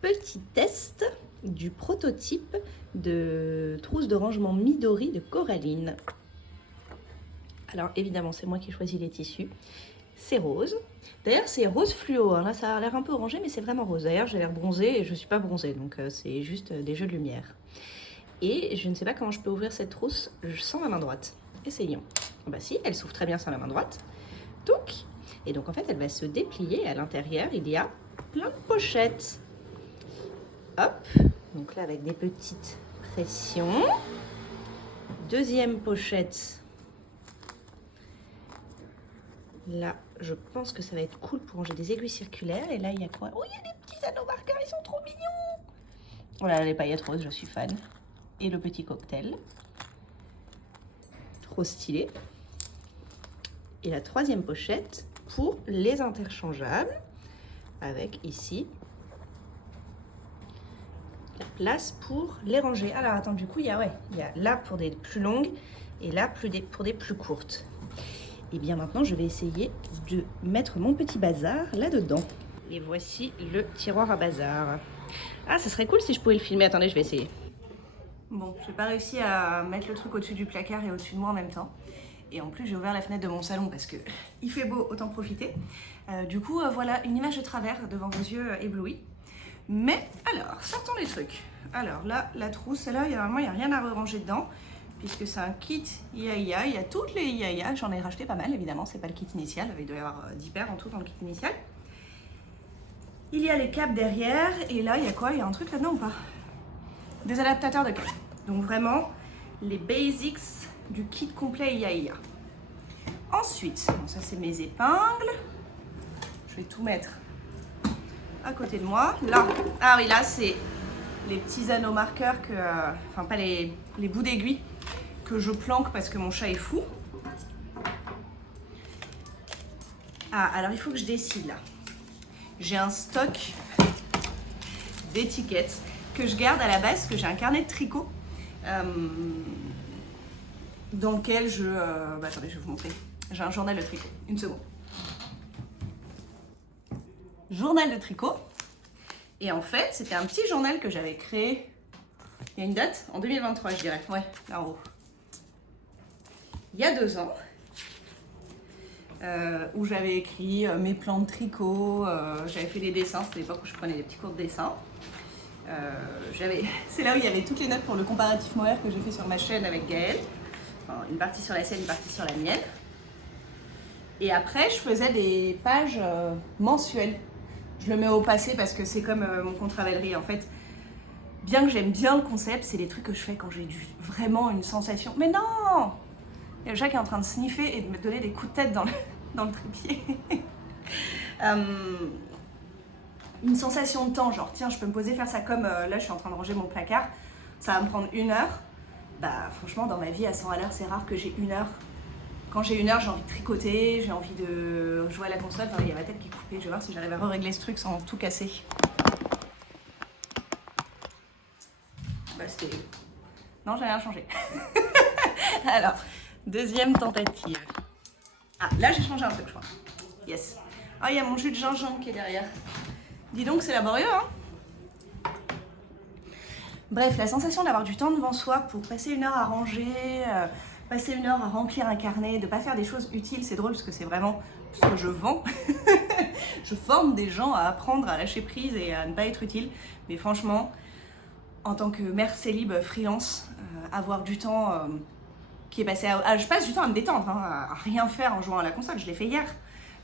petit test du prototype de trousse de rangement Midori de Coraline. Alors évidemment, c'est moi qui ai choisi les tissus. C'est rose. D'ailleurs, c'est rose fluo. Hein. Là, ça a l'air un peu orangé, mais c'est vraiment rose. D'ailleurs, j'ai l'air bronzée et je ne suis pas bronzée, donc c'est juste des jeux de lumière. Et je ne sais pas comment je peux ouvrir cette trousse sans la main droite. Essayons. Bah si, elle s'ouvre très bien sans la main droite. Touc. Et donc en fait, elle va se déplier. À l'intérieur, il y a plein de pochettes. Hop. Donc là, avec des petites pressions. Deuxième pochette. Là, je pense que ça va être cool pour ranger des aiguilles circulaires. Et là, il y a quoi? Oh, il y a des petits anneaux marqueurs, ils sont trop mignons. Voilà, les paillettes roses, je suis fan. Et le petit cocktail. Trop stylé. Et la troisième pochette pour les interchangeables. Avec ici la place pour les ranger. Alors attends, du coup, il y a là pour des plus longues et là pour des plus courtes. Et bien maintenant, je vais essayer de mettre mon petit bazar là-dedans. Et voici le tiroir à bazar. Ah, ça serait cool si je pouvais le filmer. Attendez, je vais essayer. Bon, j'ai pas réussi à mettre le truc au-dessus du placard et au-dessus de moi en même temps. Et en plus, j'ai ouvert la fenêtre de mon salon parce que il fait beau, autant profiter. Du coup, voilà une image de travers devant vos yeux éblouis. Mais alors, sortons les trucs. Alors là, la trousse, là, normalement, il n'y a rien à ranger dedans. Puisque c'est un kit Iaia, il y a toutes les Iaia, j'en ai racheté pas mal évidemment, c'est pas le kit initial, il doit y avoir 10 paires en tout dans le kit initial. Il y a les câbles derrière, et là il y a quoi? Il y a un truc là-dedans ou pas? Des adaptateurs de câbles. Donc vraiment, les basics du kit complet Iaia. Ensuite, bon, ça c'est mes épingles, je vais tout mettre à côté de moi. Là, ah oui là c'est les petits anneaux marqueurs que, enfin pas les bouts d'aiguille, que je planque parce que mon chat est fou. Ah, alors il faut que je décide là. J'ai un stock d'étiquettes que je garde à la base, parce que j'ai un carnet de tricot dans lequel je... attendez, je vais vous montrer. J'ai un journal de tricot. Une seconde. Journal de tricot. Et en fait, c'était un petit journal que j'avais créé, il y a une date, en 2023 je dirais. Ouais, là en haut. Il y a 2 ans, où j'avais écrit mes plans de tricot, j'avais fait des dessins, c'était l'époque où je prenais des petits cours de dessin. C'est là où il y avait toutes les notes pour le comparatif Mohair que j'ai fait sur ma chaîne avec Gaëlle. Enfin, une partie sur la sienne, une partie sur la mienne. Et après, je faisais des pages mensuelles. Je le mets au passé parce que c'est comme mon compte Ravelry en fait. Bien que j'aime bien le concept, c'est des trucs que je fais quand j'ai vraiment une sensation. Mais non! Il y a Jacques qui est en train de sniffer et de me donner des coups de tête dans le trépied. Une sensation de temps, genre tiens, je peux me poser, faire ça comme là, je suis en train de ranger mon placard, ça va me prendre 1 heure. Bah franchement, dans ma vie à 100 à l'heure, c'est rare que j'ai 1 heure. Quand j'ai 1 heure, j'ai envie de tricoter, j'ai envie de jouer à la console. Enfin, il y a ma tête qui est coupée, je vais voir si j'arrive à régler ce truc sans tout casser. Bah c'était... Non, j'ai rien changé. Alors... Deuxième tentative. Ah, là j'ai changé un truc, je crois. Yes. Ah, il y a mon jus de gingembre qui est derrière. Dis donc, c'est laborieux, hein? Bref, la sensation d'avoir du temps devant soi pour passer 1 heure à ranger, passer 1 heure à remplir un carnet, de pas faire des choses utiles, c'est drôle parce que c'est vraiment ce que je vends. Je forme des gens à apprendre à lâcher prise et à ne pas être utile. Mais franchement, en tant que mère célib freelance, avoir du temps... qui est passé je passe du temps à me détendre, hein, à rien faire en jouant à la console, je l'ai fait hier.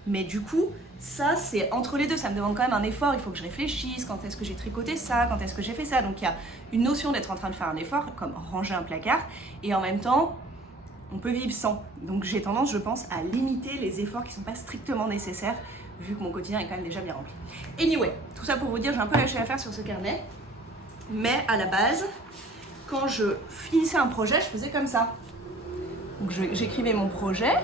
Mais du coup, ça c'est entre les deux, ça me demande quand même un effort, il faut que je réfléchisse, quand est-ce que j'ai tricoté ça, quand est-ce que j'ai fait ça. Donc il y a une notion d'être en train de faire un effort, comme ranger un placard, et en même temps, on peut vivre sans. Donc j'ai tendance, je pense, à limiter les efforts qui ne sont pas strictement nécessaires, vu que mon quotidien est quand même déjà bien rempli. Anyway, tout ça pour vous dire, j'ai un peu lâché l'affaire sur ce carnet, mais à la base, quand je finissais un projet, je faisais comme ça. Donc j'écrivais mon projet.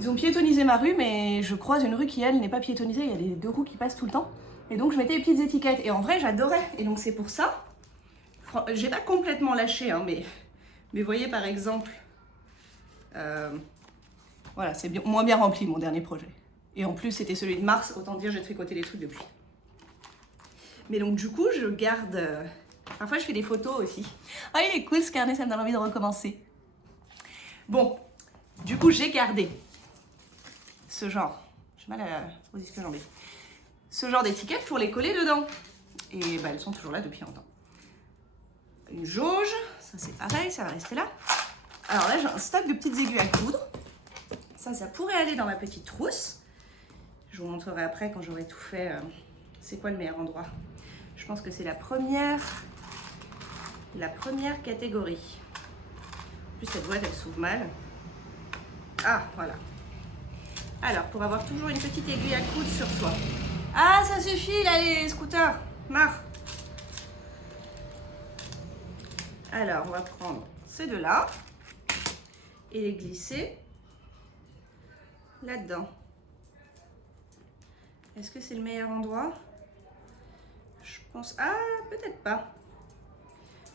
Ils ont piétonnisé ma rue, mais je croise une rue qui, elle, n'est pas piétonnisée. Il y a des 2 roues qui passent tout le temps. Et donc je mettais des petites étiquettes. Et en vrai, j'adorais. Et donc c'est pour ça, j'ai pas complètement lâché, hein, mais vous voyez par exemple, voilà, c'est moins bien rempli mon dernier projet. Et en plus, c'était celui de mars. Autant dire, j'ai tricoté des trucs depuis. Mais donc du coup, je garde... Parfois, je fais des photos aussi. Ah, il est cool ce carnet, ça me donne envie de recommencer. Bon, du coup, j'ai gardé ce genre. J'ai mal aux ischio-jambes. Ce genre d'étiquettes pour les coller dedans. Et bah, elles sont toujours là depuis longtemps. Une jauge, ça c'est pareil, ça va rester là. Alors là, j'ai un stock de petites aiguilles à coudre. Ça pourrait aller dans ma petite trousse. Je vous montrerai après quand j'aurai tout fait. C'est quoi le meilleur endroit? Je pense que c'est la première catégorie. En plus, cette boîte, elle s'ouvre mal. Ah, voilà. Alors, pour avoir toujours une petite aiguille à coudre sur soi. Ah, ça suffit, là, les scooters. Marre. Alors, on va prendre ces deux-là et les glisser là-dedans. Est-ce que c'est le meilleur endroit? Je pense... Ah, peut-être pas.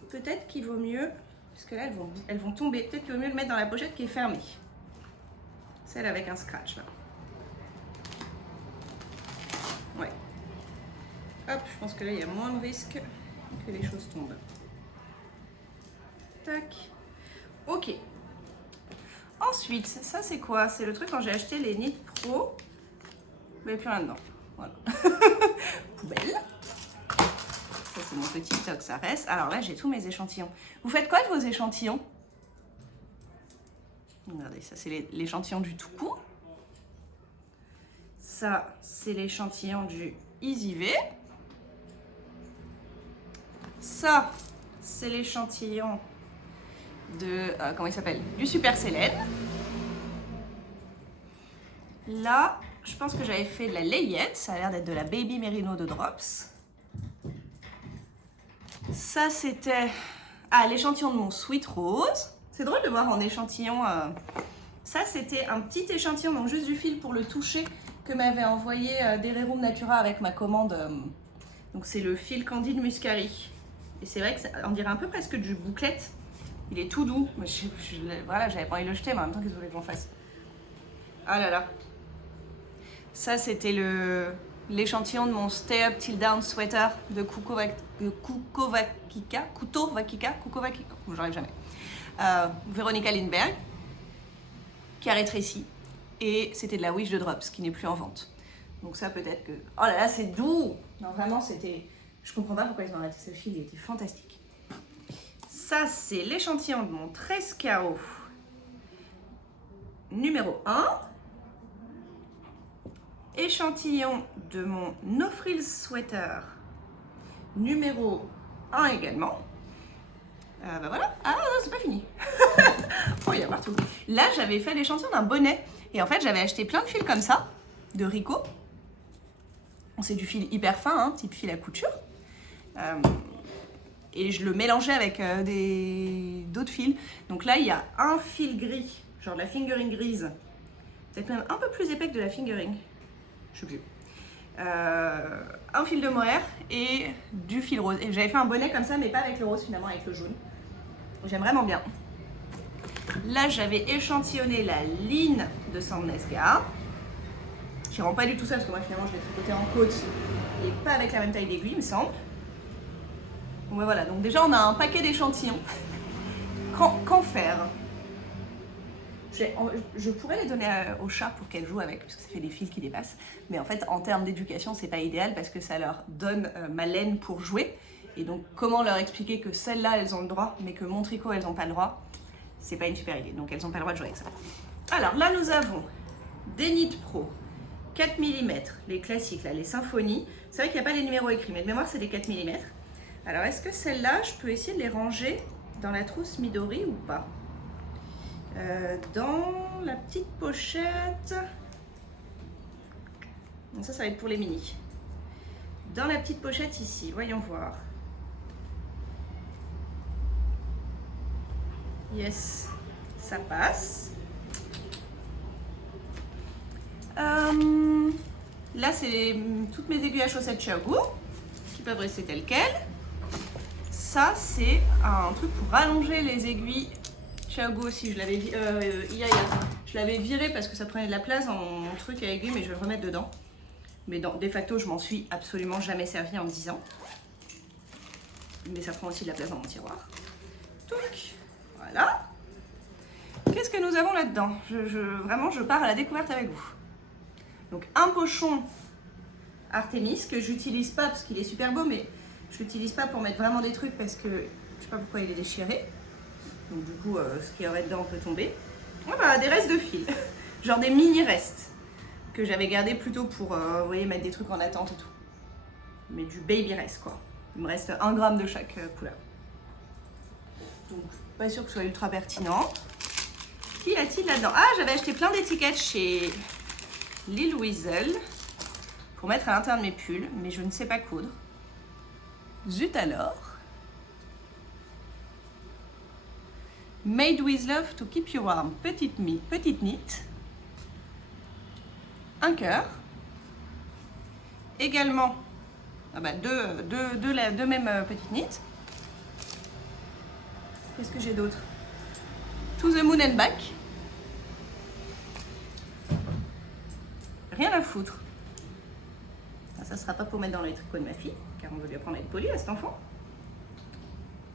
Peut-être qu'il vaut mieux... Parce que là, elles vont tomber. Peut-être qu'il vaut mieux le mettre dans la pochette qui est fermée. Celle avec un scratch, là. Ouais. Hop, je pense que là, il y a moins de risque que les choses tombent. Tac. Ok. Ensuite, ça, c'est quoi? C'est le truc quand j'ai acheté les Knit Pro. Mais il n'y a plus rien dedans. Voilà. Poubelle. Ça, c'est mon petit stock, ça reste. Alors là, j'ai tous mes échantillons. Vous faites quoi de vos échantillons? Regardez, ça, c'est l'échantillon du tout court. Ça, c'est l'échantillon du Easy V. Ça, c'est l'échantillon de... comment il s'appelle? Du Super Célène. Là, je pense que j'avais fait de la layette. Ça a l'air d'être de la Baby Merino de Drops. Ça, c'était l'échantillon de mon Sweet Rose. C'est drôle de voir en échantillon. Ça, c'était un petit échantillon, donc juste du fil pour le toucher, que m'avait envoyé Dererum Natura avec ma commande. Donc, c'est le fil Candide Muscari. Et c'est vrai que on dirait un peu presque du bouclette. Il est tout doux. Voilà, j'avais pas envie de le jeter, mais en même temps, qu'est-ce que vous voulez que j'en fasse? Ah là là. Ça, c'était l'échantillon de mon Stay Up Till Down sweater de Kuko Vakika. J'arrive jamais. Véronica Lindbergh, qui a rétréci. Et c'était de la Wish de Drops, qui n'est plus en vente. Donc ça, peut-être que... Oh là là, c'est doux! Non, vraiment, c'était... Je comprends pas pourquoi ils ont arrêté ce fil, il était fantastique. Ça, c'est l'échantillon de mon Trescao numéro 1. Échantillon de mon No Frills Sweater numéro 1 également. Bah voilà. Ah non, c'est pas fini. Oh, il y a partout. Là, j'avais fait l'échantillon d'un bonnet. Et en fait, j'avais acheté plein de fils comme ça, de Rico. C'est du fil hyper fin, hein, type fil à couture. Et je le mélangeais avec d'autres fils. Donc là, il y a un fil gris, genre de la fingering grise. Peut-être même un peu plus épais que de la fingering. Je sais plus. Un fil de mohair et du fil rose. Et j'avais fait un bonnet comme ça, mais pas avec le rose finalement, avec le jaune. J'aime vraiment bien. Là, j'avais échantillonné la ligne de Sandnesgaard, qui rend pas du tout ça, parce que moi finalement je l'ai tricoté en côte et pas avec la même taille d'aiguille, il me semble. Bon ben voilà, donc déjà on a un paquet d'échantillons. Qu'en faire? Je pourrais les donner au chat pour qu'elles jouent avec, parce que ça fait des fils qui dépassent. Mais en fait, en termes d'éducation, c'est pas idéal parce que ça leur donne ma laine pour jouer. Et donc, comment leur expliquer que celles-là, elles ont le droit, mais que mon tricot, elles n'ont pas le droit? C'est pas une super idée. Donc, elles n'ont pas le droit de jouer avec ça. Alors là, nous avons des Knit Pro 4 mm, les classiques, là, les symphonies. C'est vrai qu'il n'y a pas les numéros écrits, mais de mémoire, c'est des 4 mm. Alors, est-ce que celles-là, je peux essayer de les ranger dans la trousse Midori ou pas? Dans la petite pochette. Bon, ça va être pour les mini. Dans la petite pochette ici, voyons voir. Yes, ça passe. Là, c'est toutes mes aiguilles à chaussettes Xiaogu qui peuvent rester telles quelles. Ça, c'est un truc pour rallonger les aiguilles Xiaogu aussi. Je l'avais viré parce que ça prenait de la place dans mon truc à aiguilles, mais je vais le remettre dedans. Mais de facto, je m'en suis absolument jamais servi en me disant. Mais ça prend aussi de la place dans mon tiroir. Touc, voilà. Qu'est-ce que nous avons là-dedans? Vraiment, je pars à la découverte avec vous. Donc, un pochon Artemis que j'utilise pas parce qu'il est super beau, mais je l'utilise pas pour mettre vraiment des trucs parce que je sais pas pourquoi il est déchiré. Donc, du coup, ce qu'il y aurait dedans peut tomber. Ah bah, des restes de fil. Genre des mini-restes. Que j'avais gardé plutôt pour, vous voyez, mettre des trucs en attente et tout. Mais du baby rest, quoi. Il me reste 1 gramme de chaque couleur. Donc, pas sûr que ce soit ultra pertinent. Qu'y a-t-il là-dedans? Ah, j'avais acheté plein d'étiquettes chez Lil Weasel pour mettre à l'intérieur de mes pulls, mais je ne sais pas coudre. Zut alors. Made with love to keep you warm. Petite knit. Un cœur. Également, deux mêmes petites knits. Qu'est-ce que j'ai d'autre? To the moon and back. Rien à foutre. Ça sera pas pour mettre dans les tricots de ma fille, car on veut lui apprendre à être poli à cet enfant.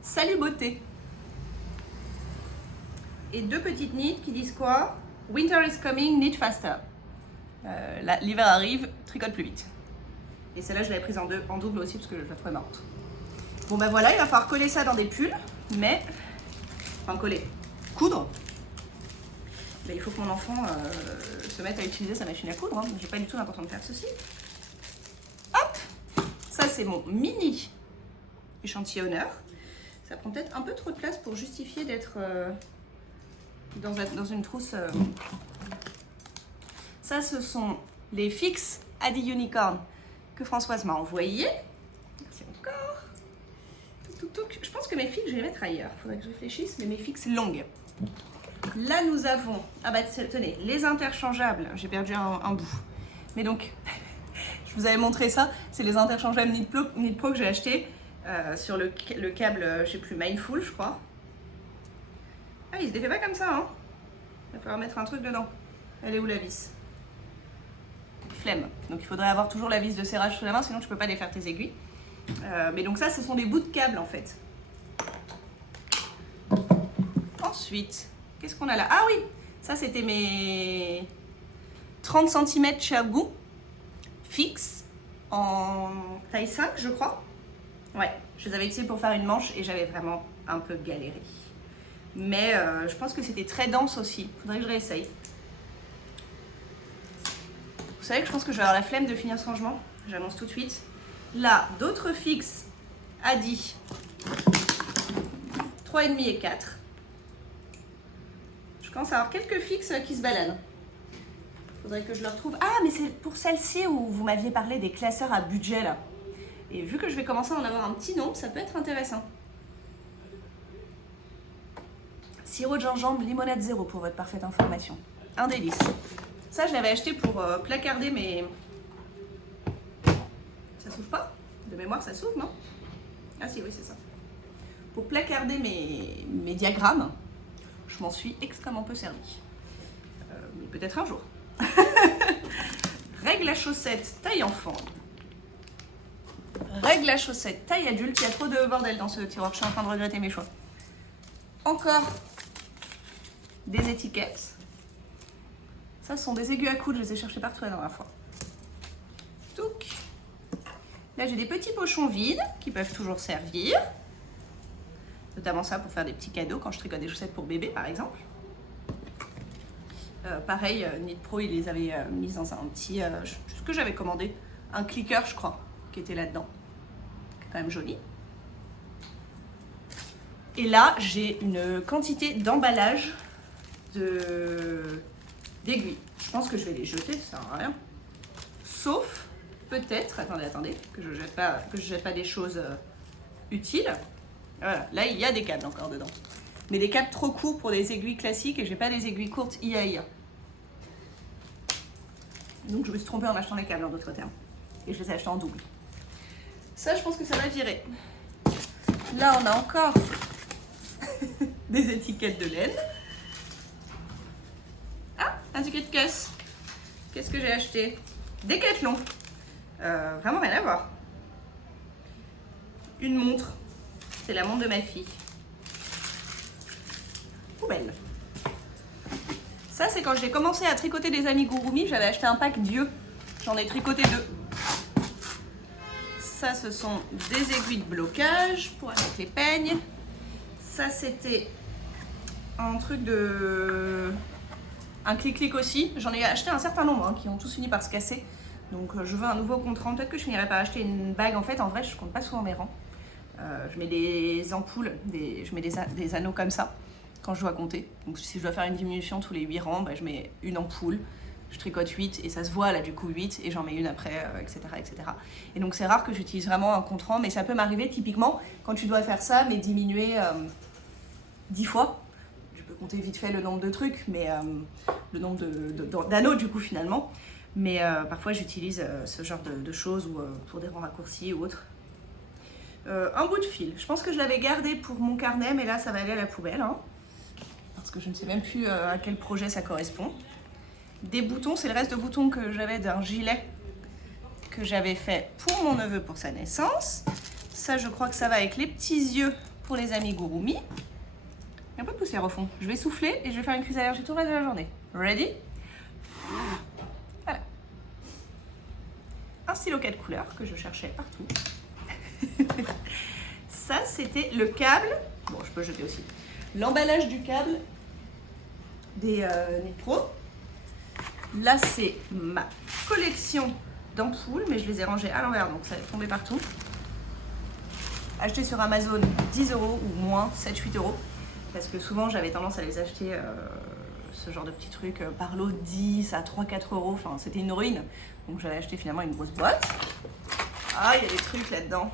Salut beauté. Et 2 petites knits qui disent quoi? Winter is coming, knit faster. L'hiver arrive, tricote plus vite. Et celle-là, je l'avais prise en double aussi parce que je la trouvais marrante. Bon ben voilà, il va falloir coller ça dans des pulls, mais... Enfin coller, coudre. Ben, il faut que mon enfant se mette à utiliser sa machine à coudre. Hein. J'ai pas du tout l'intention de faire ceci. Hop! Ça, c'est mon mini échantillonneur. Ça prend peut-être un peu trop de place pour justifier d'être dans une trousse. Ça, ce sont les Fix Adi Unicorn que Françoise m'a envoyé. Merci encore. Je pense que mes fixes, je vais les mettre ailleurs. Il faudrait que je réfléchisse, mais mes fixes longues. Là, nous avons, ah bah tenez, les interchangeables. J'ai perdu un bout. Mais donc, je vous avais montré ça. C'est les interchangeables Knit Pro que j'ai acheté sur le câble, je sais plus, Mindful, je crois. Ah, il se défait pas comme ça, hein. Il va falloir mettre un truc dedans. Elle est où la vis? Flemme. Donc il faudrait avoir toujours la vis de serrage sous la main, sinon tu peux pas défaire tes aiguilles. Mais donc ça, ce sont des bouts de câble en fait. Ensuite, qu'est-ce qu'on a là? Ah oui, ça c'était mes 30 cm chez Abgou, fixe, en taille 5 je crois. Ouais, je les avais utilisés pour faire une manche et j'avais vraiment un peu galéré. Mais je pense que c'était très dense aussi, faudrait que je réessaye. Vous savez que je pense que je vais avoir la flemme de finir ce rangement, j'annonce tout de suite. Là, d'autres fixes Adi, 3,5 et 4. Je commence à avoir quelques fixes qui se baladent. Faudrait que je le retrouve. Ah, mais c'est pour celle-ci où vous m'aviez parlé des classeurs à budget là. Et vu que je vais commencer à en avoir un petit nombre, ça peut être intéressant. Sirop de gingembre, limonade zéro pour votre parfaite information. Un délice. Ça, je l'avais acheté pour placarder mes... Ça s'ouvre pas? De mémoire, ça s'ouvre, non? Ah si, oui, c'est ça. Pour placarder mes diagrammes, je m'en suis extrêmement peu servi. Mais peut-être un jour. Règle à chaussettes taille enfant. Règle à chaussettes taille adulte. Il y a trop de bordel dans ce tiroir. Je suis en train de regretter mes choix. Encore des étiquettes. Ça, ce sont des aiguilles à coudre. Je les ai cherchées partout la dernière fois. Touc. Là, j'ai des petits pochons vides qui peuvent toujours servir. Notamment ça pour faire des petits cadeaux quand je tricote des chaussettes pour bébé, par exemple. Pareil, Knit Pro, il les avait mis dans un petit... ce que j'avais commandé, un clicker, je crois, qui était là-dedans. Quand même joli. Et là, j'ai une quantité d'emballage d'aiguilles. Je pense que je vais les jeter, ça sert à rien. Sauf, peut-être, attendez, que je jette pas des choses utiles. Voilà, là il y a des câbles encore dedans. Mais des câbles trop courts pour des aiguilles classiques et j'ai pas des aiguilles courtes IA. Donc je me suis trompée en achetant les câbles en d'autres termes. Et je les ai achetés en double. Ça, je pense que ça va virer. Là, on a encore des étiquettes de laine. Ah, un ticket de caisse. Qu'est-ce que j'ai acheté? Décathlon. Vraiment rien à voir. Une montre. C'est la montre de ma fille. Poubelle. Ça, c'est quand j'ai commencé à tricoter des amigurumi, j'avais acheté un pack Dieu. J'en ai tricoté 2. Ça, ce sont des aiguilles de blocage pour avec les peignes. Ça, c'était un truc de... un clic-clic aussi. J'en ai acheté un certain nombre qui ont tous fini par se casser. Donc, je veux un nouveau compte-rang. Peut-être que je finirai par acheter une bague. En fait, en vrai, je compte pas souvent mes rangs. Je mets des ampoules, je mets des anneaux comme ça quand je dois compter. Donc si je dois faire une diminution tous les 8 rangs, je mets une ampoule, je tricote 8 et ça se voit là du coup 8 et j'en mets une après, etc., etc. Et donc c'est rare que j'utilise vraiment un compte rang, mais ça peut m'arriver typiquement quand tu dois faire ça, mais diminuer 10 fois. Je peux compter vite fait le nombre de trucs, mais le nombre d'anneaux du coup finalement. Mais parfois j'utilise ce genre de choses ou pour des rangs raccourcis ou autres. Un bout de fil. Je pense que je l'avais gardé pour mon carnet, mais là, ça va aller à la poubelle. Parce que je ne sais même plus à quel projet ça correspond. Des boutons, c'est le reste de boutons que j'avais d'un gilet que j'avais fait pour mon neveu pour sa naissance. Ça, je crois que ça va avec les petits yeux pour les amigurumi. Il y a un peu de poussière au fond. Je vais souffler et je vais faire une crise d'allergie tout le reste de la journée. Ready? Voilà. Un stylo 4 couleurs que je cherchais partout. Ça, c'était le câble. Bon, je peux jeter aussi. L'emballage du câble des Nipro. Là, c'est ma collection d'ampoules, mais je les ai rangées à l'envers, donc ça est tombé partout. Acheté sur Amazon 10 € ou moins, 7-8 €. Parce que souvent, j'avais tendance à les acheter, ce genre de petits trucs, par lot 10 à 3-4 €. Enfin, c'était une ruine. Donc, j'avais acheté finalement une grosse boîte. Ah, il y a des trucs là-dedans.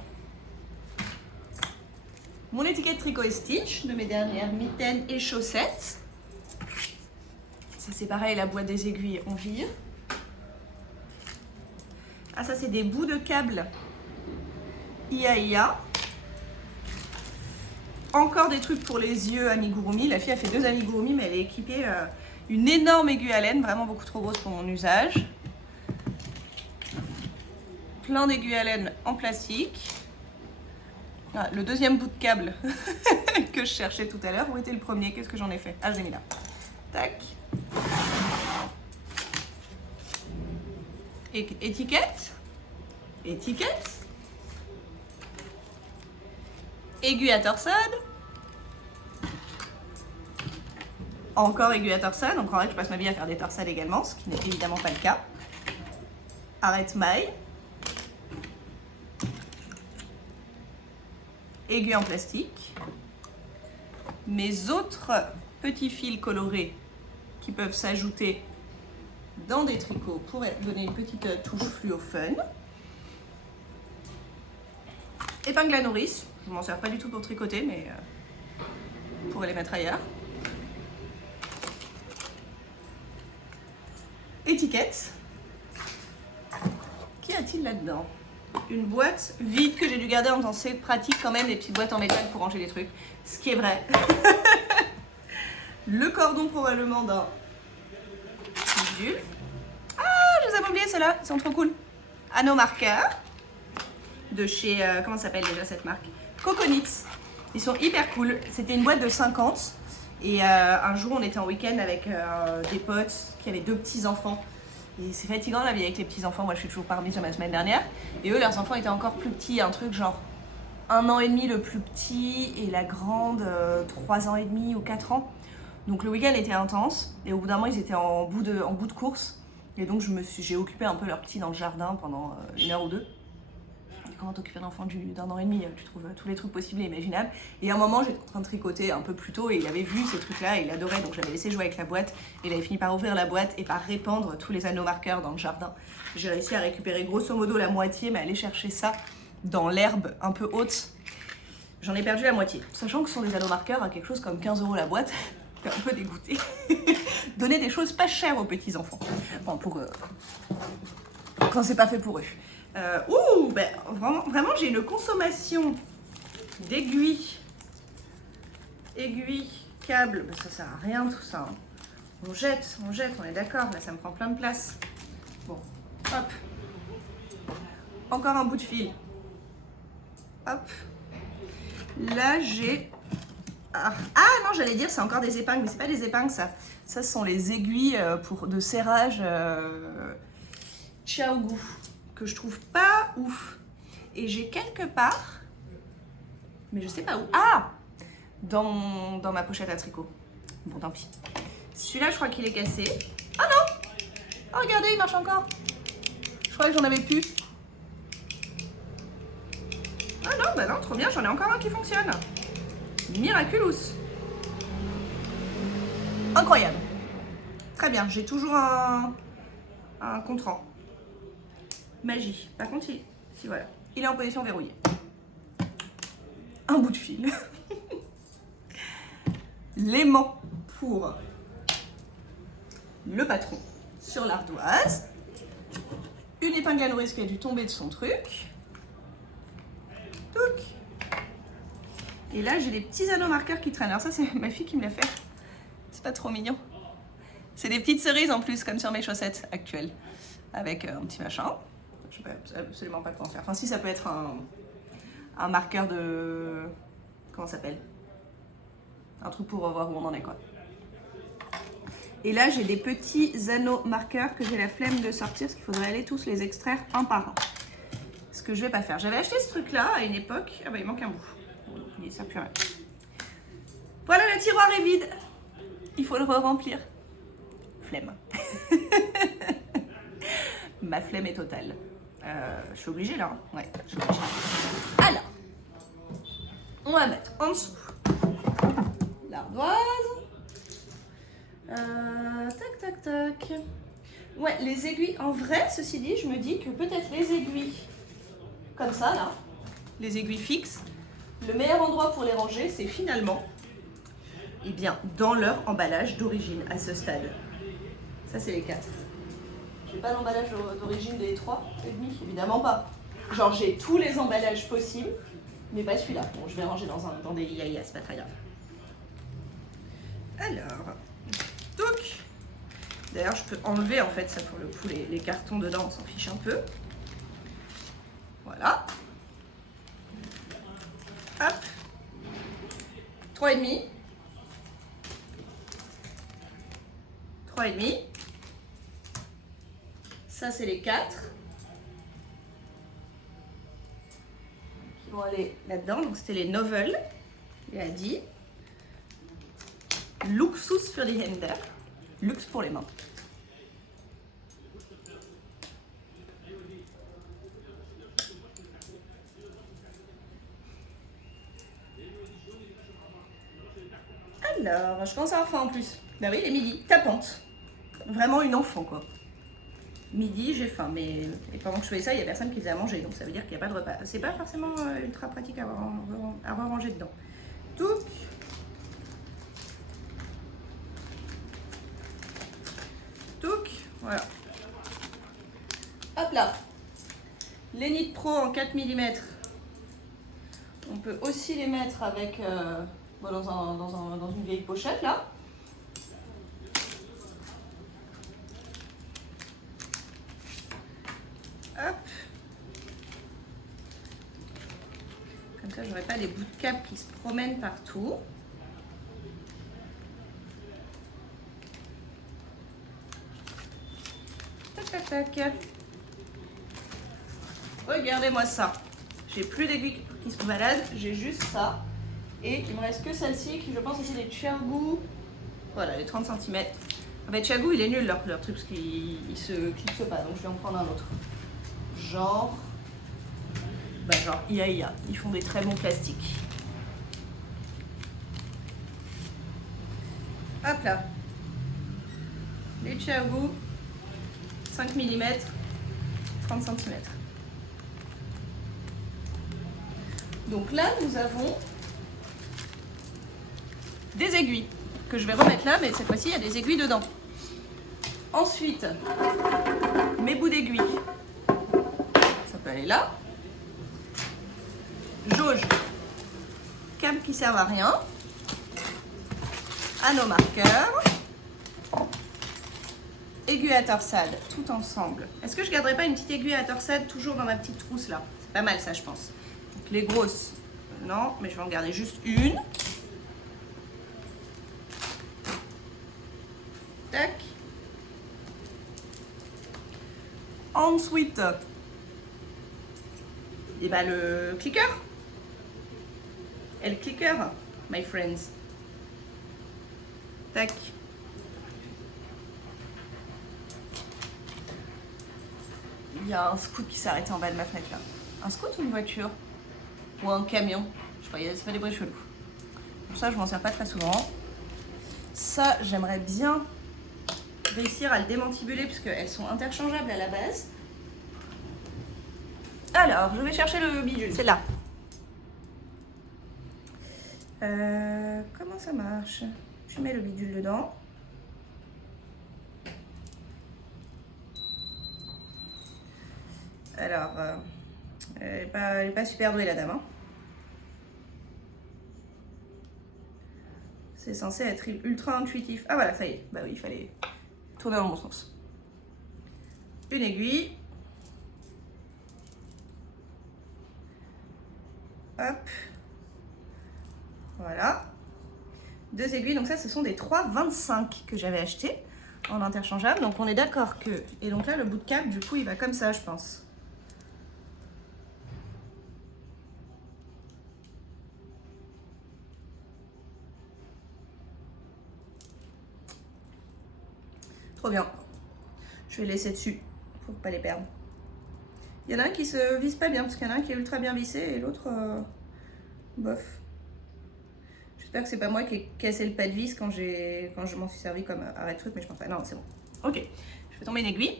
Mon étiquette Tricot et Stitch de mes dernières mitaines et chaussettes. Ça c'est pareil, la boîte des aiguilles, on vire. Ah, ça c'est des bouts de câble IA. Encore des trucs pour les yeux amigurumi. La fille a fait 2 amigurumi, mais elle est équipée une énorme aiguille à laine, vraiment beaucoup trop grosse pour mon usage. Plein d'aiguilles à laine en plastique. Ah, le deuxième bout de câble que je cherchais tout à l'heure. Où était le premier? Qu'est-ce que j'en ai fait? Ah, je l'ai mis là. Tac. Étiquette. Aiguille à torsade. Encore aiguille à torsade. Donc en vrai, je passe ma vie à faire des torsades également, ce qui n'est évidemment pas le cas. Arrête maille. Aiguille en plastique. Mes autres petits fils colorés qui peuvent s'ajouter dans des tricots pour donner une petite touche fluo fun. Épingle à nourrice. Je m'en sers pas du tout pour tricoter, mais on pourrait les mettre ailleurs. Étiquette. Qu'y a-t-il là-dedans? Une boîte vide que j'ai dû garder en disant c'est pratique quand même, les petites boîtes en métal pour ranger les trucs. Ce qui est vrai. Le cordon probablement d'un bidule. Ah, je les avais oubliés ceux-là, ils sont trop cool. Anneau marqueur de chez, comment ça s'appelle déjà cette marque? Coconits. Ils sont hyper cool. C'était une boîte de 50 et un jour on était en week-end avec des potes qui avaient 2 petits enfants. Et c'est fatigant la vie avec les petits enfants. Moi je suis toujours parmi sur ma semaine dernière. Et eux, leurs enfants étaient encore plus petits. Un truc genre 1 an et demi le plus petit et la grande 3 ans et demi ou 4 ans. Donc le week-end était intense. Et au bout d'un moment, ils étaient en bout de course. Et donc j'ai occupé un peu leur petit dans le jardin pendant 1 heure ou 2. Et comment t'occuper un enfant d'1 an et demi? Tu trouves tous les trucs possibles et imaginables. Et à un moment, j'étais en train de tricoter un peu plus tôt et il avait vu ces trucs-là et il adorait. Donc j'avais laissé jouer avec la boîte. Et il avait fini par ouvrir la boîte et par répandre tous les anneaux marqueurs dans le jardin. J'ai réussi à récupérer grosso modo la moitié, mais aller chercher ça dans l'herbe un peu haute. J'en ai perdu la moitié. Sachant que ce sont des anneaux marqueurs à quelque chose comme 15 € la boîte. J'étais un peu dégoûtée. Donner des choses pas chères aux petits enfants. Enfin, pour quand c'est pas fait pour eux. Vraiment, j'ai une consommation d'aiguilles, câbles, ça sert à rien tout ça. On jette, on est d'accord, là ça me prend plein de place. Bon, hop. encore un bout de fil. Hop. Là, j'ai... Ah non, j'allais dire, c'est encore des épingles, mais c'est pas des épingles, ça. Ça, ce sont les aiguilles de serrage Xiaogu, que je trouve pas ouf. Et j'ai quelque part, mais je sais pas où. Ah, dans ma pochette à tricot. Bon, tant pis. Celui-là, je crois qu'il est cassé. Ah non! Oh, regardez, il marche encore. Je croyais que j'en avais plus. Ah non, bah non, trop bien, j'en ai encore un qui fonctionne. Miraculous. Incroyable. Très bien, j'ai toujours un contrant. Magie. Par contre, si voilà, il est en position verrouillée. Un bout de fil. L'aimant pour le patron sur l'ardoise. Une épingle à nourrice qui a dû tomber de son truc. Touc. Et là, j'ai des petits anneaux marqueurs qui traînent. Alors ça, c'est ma fille qui me l'a fait. C'est pas trop mignon. C'est des petites cerises en plus, comme sur mes chaussettes actuelles. Avec un petit machin. Je sais absolument pas quoi en faire. Enfin, si, ça peut être un marqueur de... Comment ça s'appelle? Un truc pour voir où on en est, quoi. Et là, j'ai des petits anneaux marqueurs que j'ai la flemme de sortir, parce qu'il faudrait aller tous les extraire un par un. Ce que je vais pas faire. J'avais acheté ce truc-là à une époque. Ah bah, il manque un bout. Il sert plus à rien. Voilà, le tiroir est vide. Il faut le re-remplir. Flemme. Ma flemme est totale. Je suis obligée là. Hein. Ouais, je suis obligée. Alors, on va mettre en dessous l'ardoise. Tac, tac, tac. Ouais, les aiguilles. En vrai, ceci dit, je me dis que peut-être les aiguilles comme ça, là, les aiguilles fixes, le meilleur endroit pour les ranger, c'est finalement, eh bien, dans leur emballage d'origine à ce stade. Ça, c'est les 4. J'ai pas l'emballage d'origine des 3 et demi, évidemment pas. Genre, j'ai tous les emballages possibles, mais pas celui-là. Bon, je vais ranger dans des iaïas, c'est pas très grave. Alors, touc. D'ailleurs, je peux enlever, en fait, ça pour le coup, les cartons dedans, on s'en fiche un peu. Voilà. Hop. 3,5. 3,5. Ça, c'est les 4 qui vont aller là-dedans. Donc, c'était les Novels. Il a dit. Luxus für die Hände. Luxe pour les mains. Alors, je commence à avoir faim en plus. Bah oui, il est midi, tapante. Vraiment une enfant, quoi. Midi, j'ai faim, mais et pendant que je faisais ça, il n'y a personne qui faisait à manger, donc ça veut dire qu'il n'y a pas de repas. C'est pas forcément ultra pratique à avoir rangé dedans. Touc. Touc. Voilà. Hop là. Les Knit Pro en 4 mm. On peut aussi les mettre avec dans une vieille pochette là. Hop. Comme ça, j'aurai pas les bouts de cap qui se promènent partout. Tac, tac, tac. Regardez-moi ça. J'ai plus d'aiguilles qui se baladent, j'ai juste ça. Et il me reste que celle-ci qui, je pense, c'est des Xiaogu. Voilà, les 30 cm. En fait, Xiaogu, il est nul leur truc parce qu'il se clipse pas, donc je vais en prendre un autre. Genre Iaïa. Ils font des très bons plastiques. Hop là. Les Xiaogu, 5 mm, 30 cm. Donc là, nous avons des aiguilles que je vais remettre là, mais cette fois-ci, il y a des aiguilles dedans. Ensuite, mes bouts d'aiguilles. Ça peut aller là. Jauge. Câbles qui servent à rien. Anneaux marqueurs. aiguille à torsade, tout ensemble. Est-ce que je garderai pas une petite aiguille à torsade toujours dans ma petite trousse là? C'est pas mal ça, je pense. Donc les grosses, non, mais je vais en garder juste une. Tac. Ensuite, et ben le clicker. Et le clicker, my friends. Tac. Il y a un scoot qui s'est arrêté en bas de ma fenêtre là. Un scoot ou une voiture? Ou un camion? Je sais pas, ça fait des bruits chelous. Pour ça, je m'en sers pas très souvent. Ça, j'aimerais bien réussir à le démantibuler parce qu'elles sont interchangeables à la base. Alors, je vais chercher le bidule. C'est là. Comment ça marche? Je mets le bidule dedans. Alors, elle est pas super douée la dame. Hein. C'est censé être ultra intuitif. Ah voilà, ça y est. Bah oui, il fallait tourner dans le bon sens. Une aiguille. Hop. Voilà. 2 aiguilles. Donc ça, ce sont des 3,25 que j'avais acheté en interchangeable. Donc on est d'accord que... Et donc là, le bout de câble, du coup, il va comme ça, je pense. Trop bien. Je vais laisser dessus pour pas les perdre. Il y en a un qui se visse pas bien parce qu'il y en a un qui est ultra bien vissé et l'autre bof. J'espère que c'est pas moi qui ai cassé le pas de vis quand je m'en suis servi comme arrête-truc, mais je pense pas. Non, c'est bon. Ok, je fais tomber une aiguille.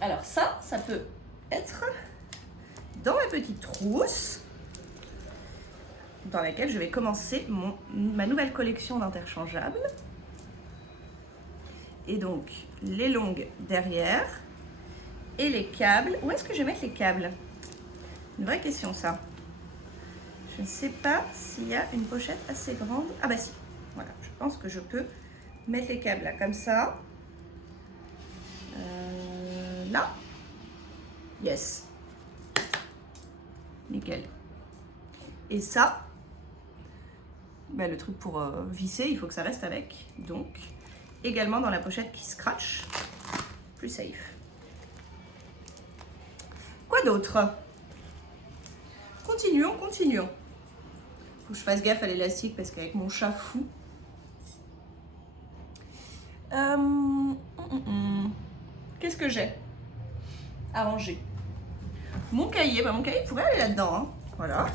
Alors ça peut être dans ma petite trousse dans laquelle je vais commencer ma nouvelle collection d'interchangeables. Et donc, les longues derrière et les câbles. Où est-ce que je vais mettre les câbles? Une vraie question, ça. Je ne sais pas s'il y a une pochette assez grande. Ah bah si, voilà, je pense que je peux mettre les câbles là, comme ça. Là. Yes. Nickel. Et ça, bah, le truc pour visser, il faut que ça reste avec. Donc... également dans la pochette qui scratch, plus safe. Quoi d'autre? Continuons. Faut que je fasse gaffe à l'élastique parce qu'avec mon chat fou. Qu'est-ce que j'ai à ranger? Mon cahier, mon cahier pourrait aller là-dedans. Hein. Voilà.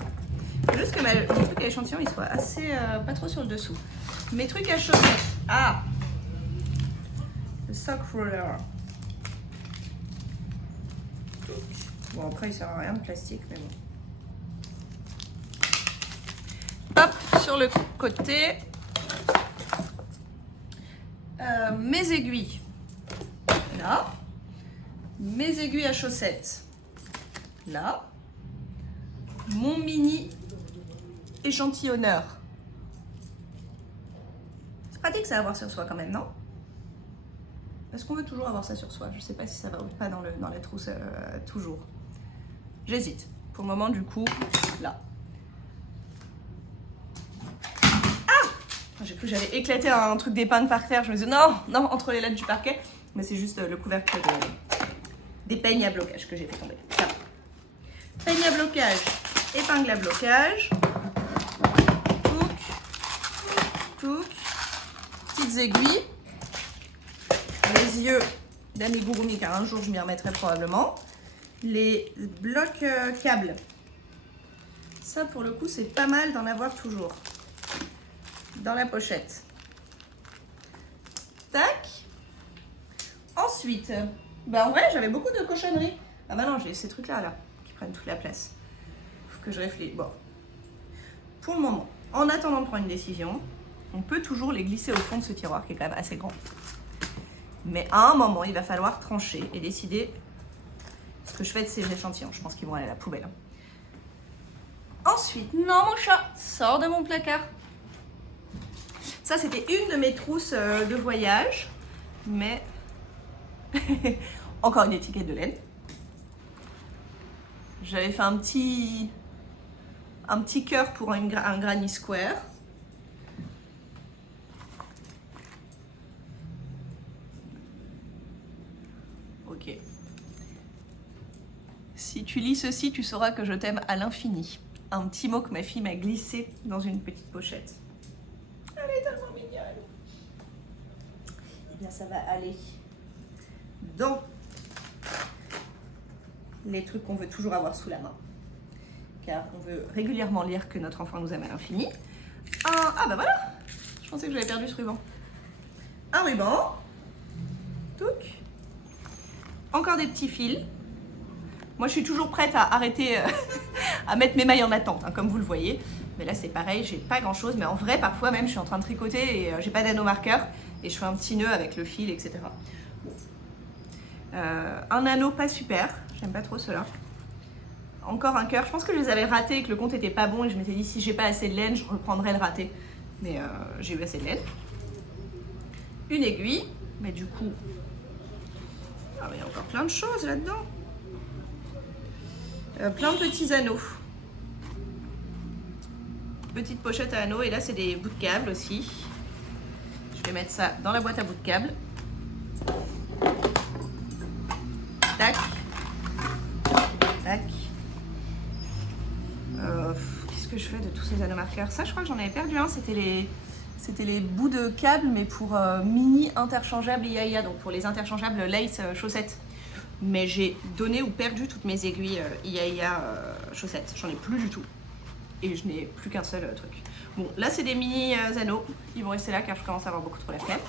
Juste que mon truc à échantillon il soit assez pas trop sur le dessous. Mes trucs à chaussettes. Ah! Le sock roller. Bon, après, il sert à rien de plastique, mais bon. Hop, sur le côté. Mes aiguilles. Là. Mes aiguilles à chaussettes. Là. Mon mini échantillonneur. C'est pratique ça à avoir sur soi quand même, non? Est-ce qu'on veut toujours avoir ça sur soi? Je ne sais pas si ça va ou pas dans la trousse toujours. J'hésite. Pour le moment, du coup, là. Ah! J'ai cru que j'avais éclaté un truc d'épingle par terre. Je me disais non, entre les lettres du parquet. Mais c'est juste le couvercle des peignes à blocage que j'ai fait tomber. Ça va. Peigne à blocage, épingle à blocage. Touc. Petites aiguilles. Les yeux d'amigurumi car un jour je m'y remettrai probablement. Les blocs câbles. Ça pour le coup c'est pas mal d'en avoir toujours. Dans la pochette. Tac. Ensuite, en vrai j'avais beaucoup de cochonneries. Ah bah non, j'ai ces trucs là qui prennent toute la place. Faut que je réfléchisse. Bon. Pour le moment, en attendant de prendre une décision, on peut toujours les glisser au fond de ce tiroir qui est quand même assez grand. Mais à un moment, il va falloir trancher et décider ce que je fais de ces échantillons. Je pense qu'ils vont aller à la poubelle. Ensuite, non, mon chat sort de mon placard. Ça, c'était une de mes trousses de voyage. Mais Encore une étiquette de laine. J'avais fait un petit cœur pour un granny square. Ok. Si tu lis ceci, tu sauras que je t'aime à l'infini. Un petit mot que ma fille m'a glissé dans une petite pochette. Elle est tellement mignonne. Eh bien, ça va aller dans les trucs qu'on veut toujours avoir sous la main. Car on veut régulièrement lire que notre enfant nous aime à l'infini. Ah bah voilà. Je pensais que j'avais perdu ce ruban. Un ruban. Touc. Encore des petits fils. Moi, je suis toujours prête à arrêter à mettre mes mailles en attente, hein, comme vous le voyez. Mais là, c'est pareil, j'ai pas grand-chose. Mais en vrai, parfois même, je suis en train de tricoter et j'ai pas d'anneau marqueur. Et je fais un petit nœud avec le fil, etc. Bon. Un anneau pas super. J'aime pas trop cela. Encore un cœur. Je pense que je les avais ratés et que le compte était pas bon. Et je m'étais dit, si j'ai pas assez de laine, je reprendrai le raté. Mais j'ai eu assez de laine. Une aiguille. Mais du coup... Ah, il y a encore plein de choses là-dedans. Plein de petits anneaux. Petite pochette à anneaux. Et là, c'est des bouts de câble aussi. Je vais mettre ça dans la boîte à bouts de câble. Tac. Tac. Qu'est-ce que je fais de tous ces anneaux marqueurs? Ça, je crois que j'en avais perdu un. C'était les bouts de câble, mais pour mini interchangeables IAIA. Donc pour les interchangeables lace chaussettes. Mais j'ai donné ou perdu toutes mes aiguilles IAIA chaussettes. J'en ai plus du tout. Et je n'ai plus qu'un seul truc. Bon, là, c'est des mini anneaux. Ils vont rester là car je commence à avoir beaucoup trop la flemme.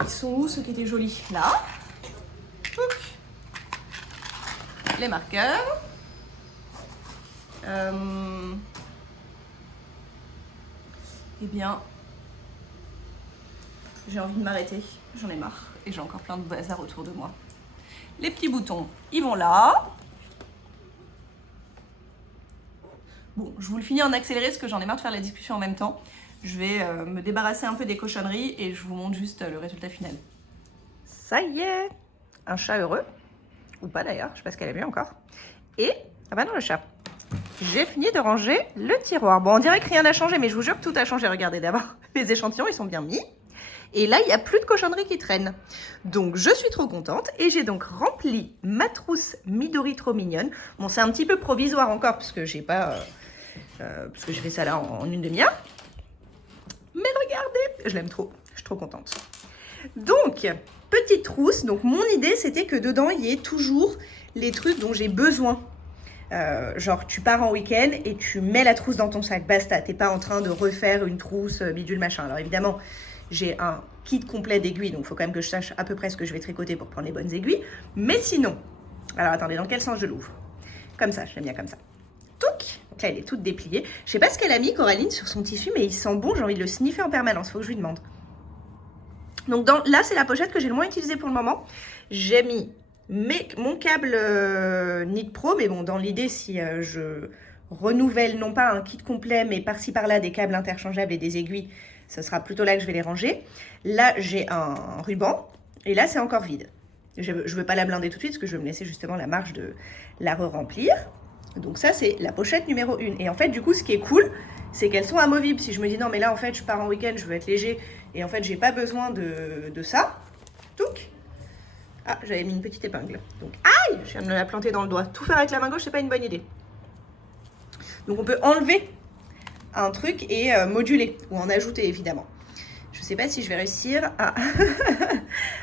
Ils sont où, ceux qui étaient jolis? Là. Touc. Les marqueurs. Eh bien, j'ai envie de m'arrêter. J'en ai marre. Et j'ai encore plein de bazar autour de moi. Les petits boutons, ils vont là. Bon, je vous le finis en accéléré parce que j'en ai marre de faire la discussion en même temps. Je vais me débarrasser un peu des cochonneries et je vous montre juste le résultat final. Ça y est, un chat heureux. Ou pas d'ailleurs, je sais pas ce qu'elle a vu encore. Et, ah bah non, le chat. J'ai fini de ranger le tiroir. Bon, on dirait que rien n'a changé, mais je vous jure que tout a changé. Regardez d'abord, les échantillons, ils sont bien mis. Et là, il n'y a plus de cochonneries qui traînent. Donc, je suis trop contente. Et j'ai donc rempli ma trousse Midori trop mignonne. Bon, c'est un petit peu provisoire encore, parce que j'ai pas... parce que j'ai fait ça là en une demi-heure. Mais regardez, je l'aime trop. Je suis trop contente. Donc, petite trousse. Donc, mon idée, c'était que dedans, il y ait toujours les trucs dont j'ai besoin. Genre, tu pars en week-end et tu mets la trousse dans ton sac. Basta, t'es pas en train de refaire une trousse bidule machin. Alors, évidemment... J'ai un kit complet d'aiguilles, donc il faut quand même que je sache à peu près ce que je vais tricoter pour prendre les bonnes aiguilles. Mais sinon, alors attendez, dans quel sens je l'ouvre? Comme ça, je l'aime bien comme ça. Touc! Donc là, elle est toute dépliée. Je sais pas ce qu'elle a mis, Coraline, sur son tissu, mais il sent bon, j'ai envie de le sniffer en permanence, faut que je lui demande. Donc là, c'est la pochette que j'ai le moins utilisée pour le moment. J'ai mis mon câble Knit Pro, mais bon, dans l'idée, si je renouvelle non pas un kit complet, mais par-ci par-là des câbles interchangeables et des aiguilles, ce sera plutôt là que je vais les ranger. Là, j'ai un ruban. Et là, c'est encore vide. Je ne veux pas la blinder tout de suite parce que je veux me laisser justement la marge de la re-remplir. Donc ça, c'est la pochette numéro 1. Et en fait, du coup, ce qui est cool, c'est qu'elles sont amovibles. Si je me dis, non, mais là, en fait, je pars en week-end, je veux être léger. Et en fait, j'ai pas besoin de ça. Touc. Ah, j'avais mis une petite épingle. Donc, aïe, je viens de me la planter dans le doigt. Tout faire avec la main gauche, c'est pas une bonne idée. Donc, on peut enlever un truc et moduler ou en ajouter évidemment. Je sais pas si je vais réussir à,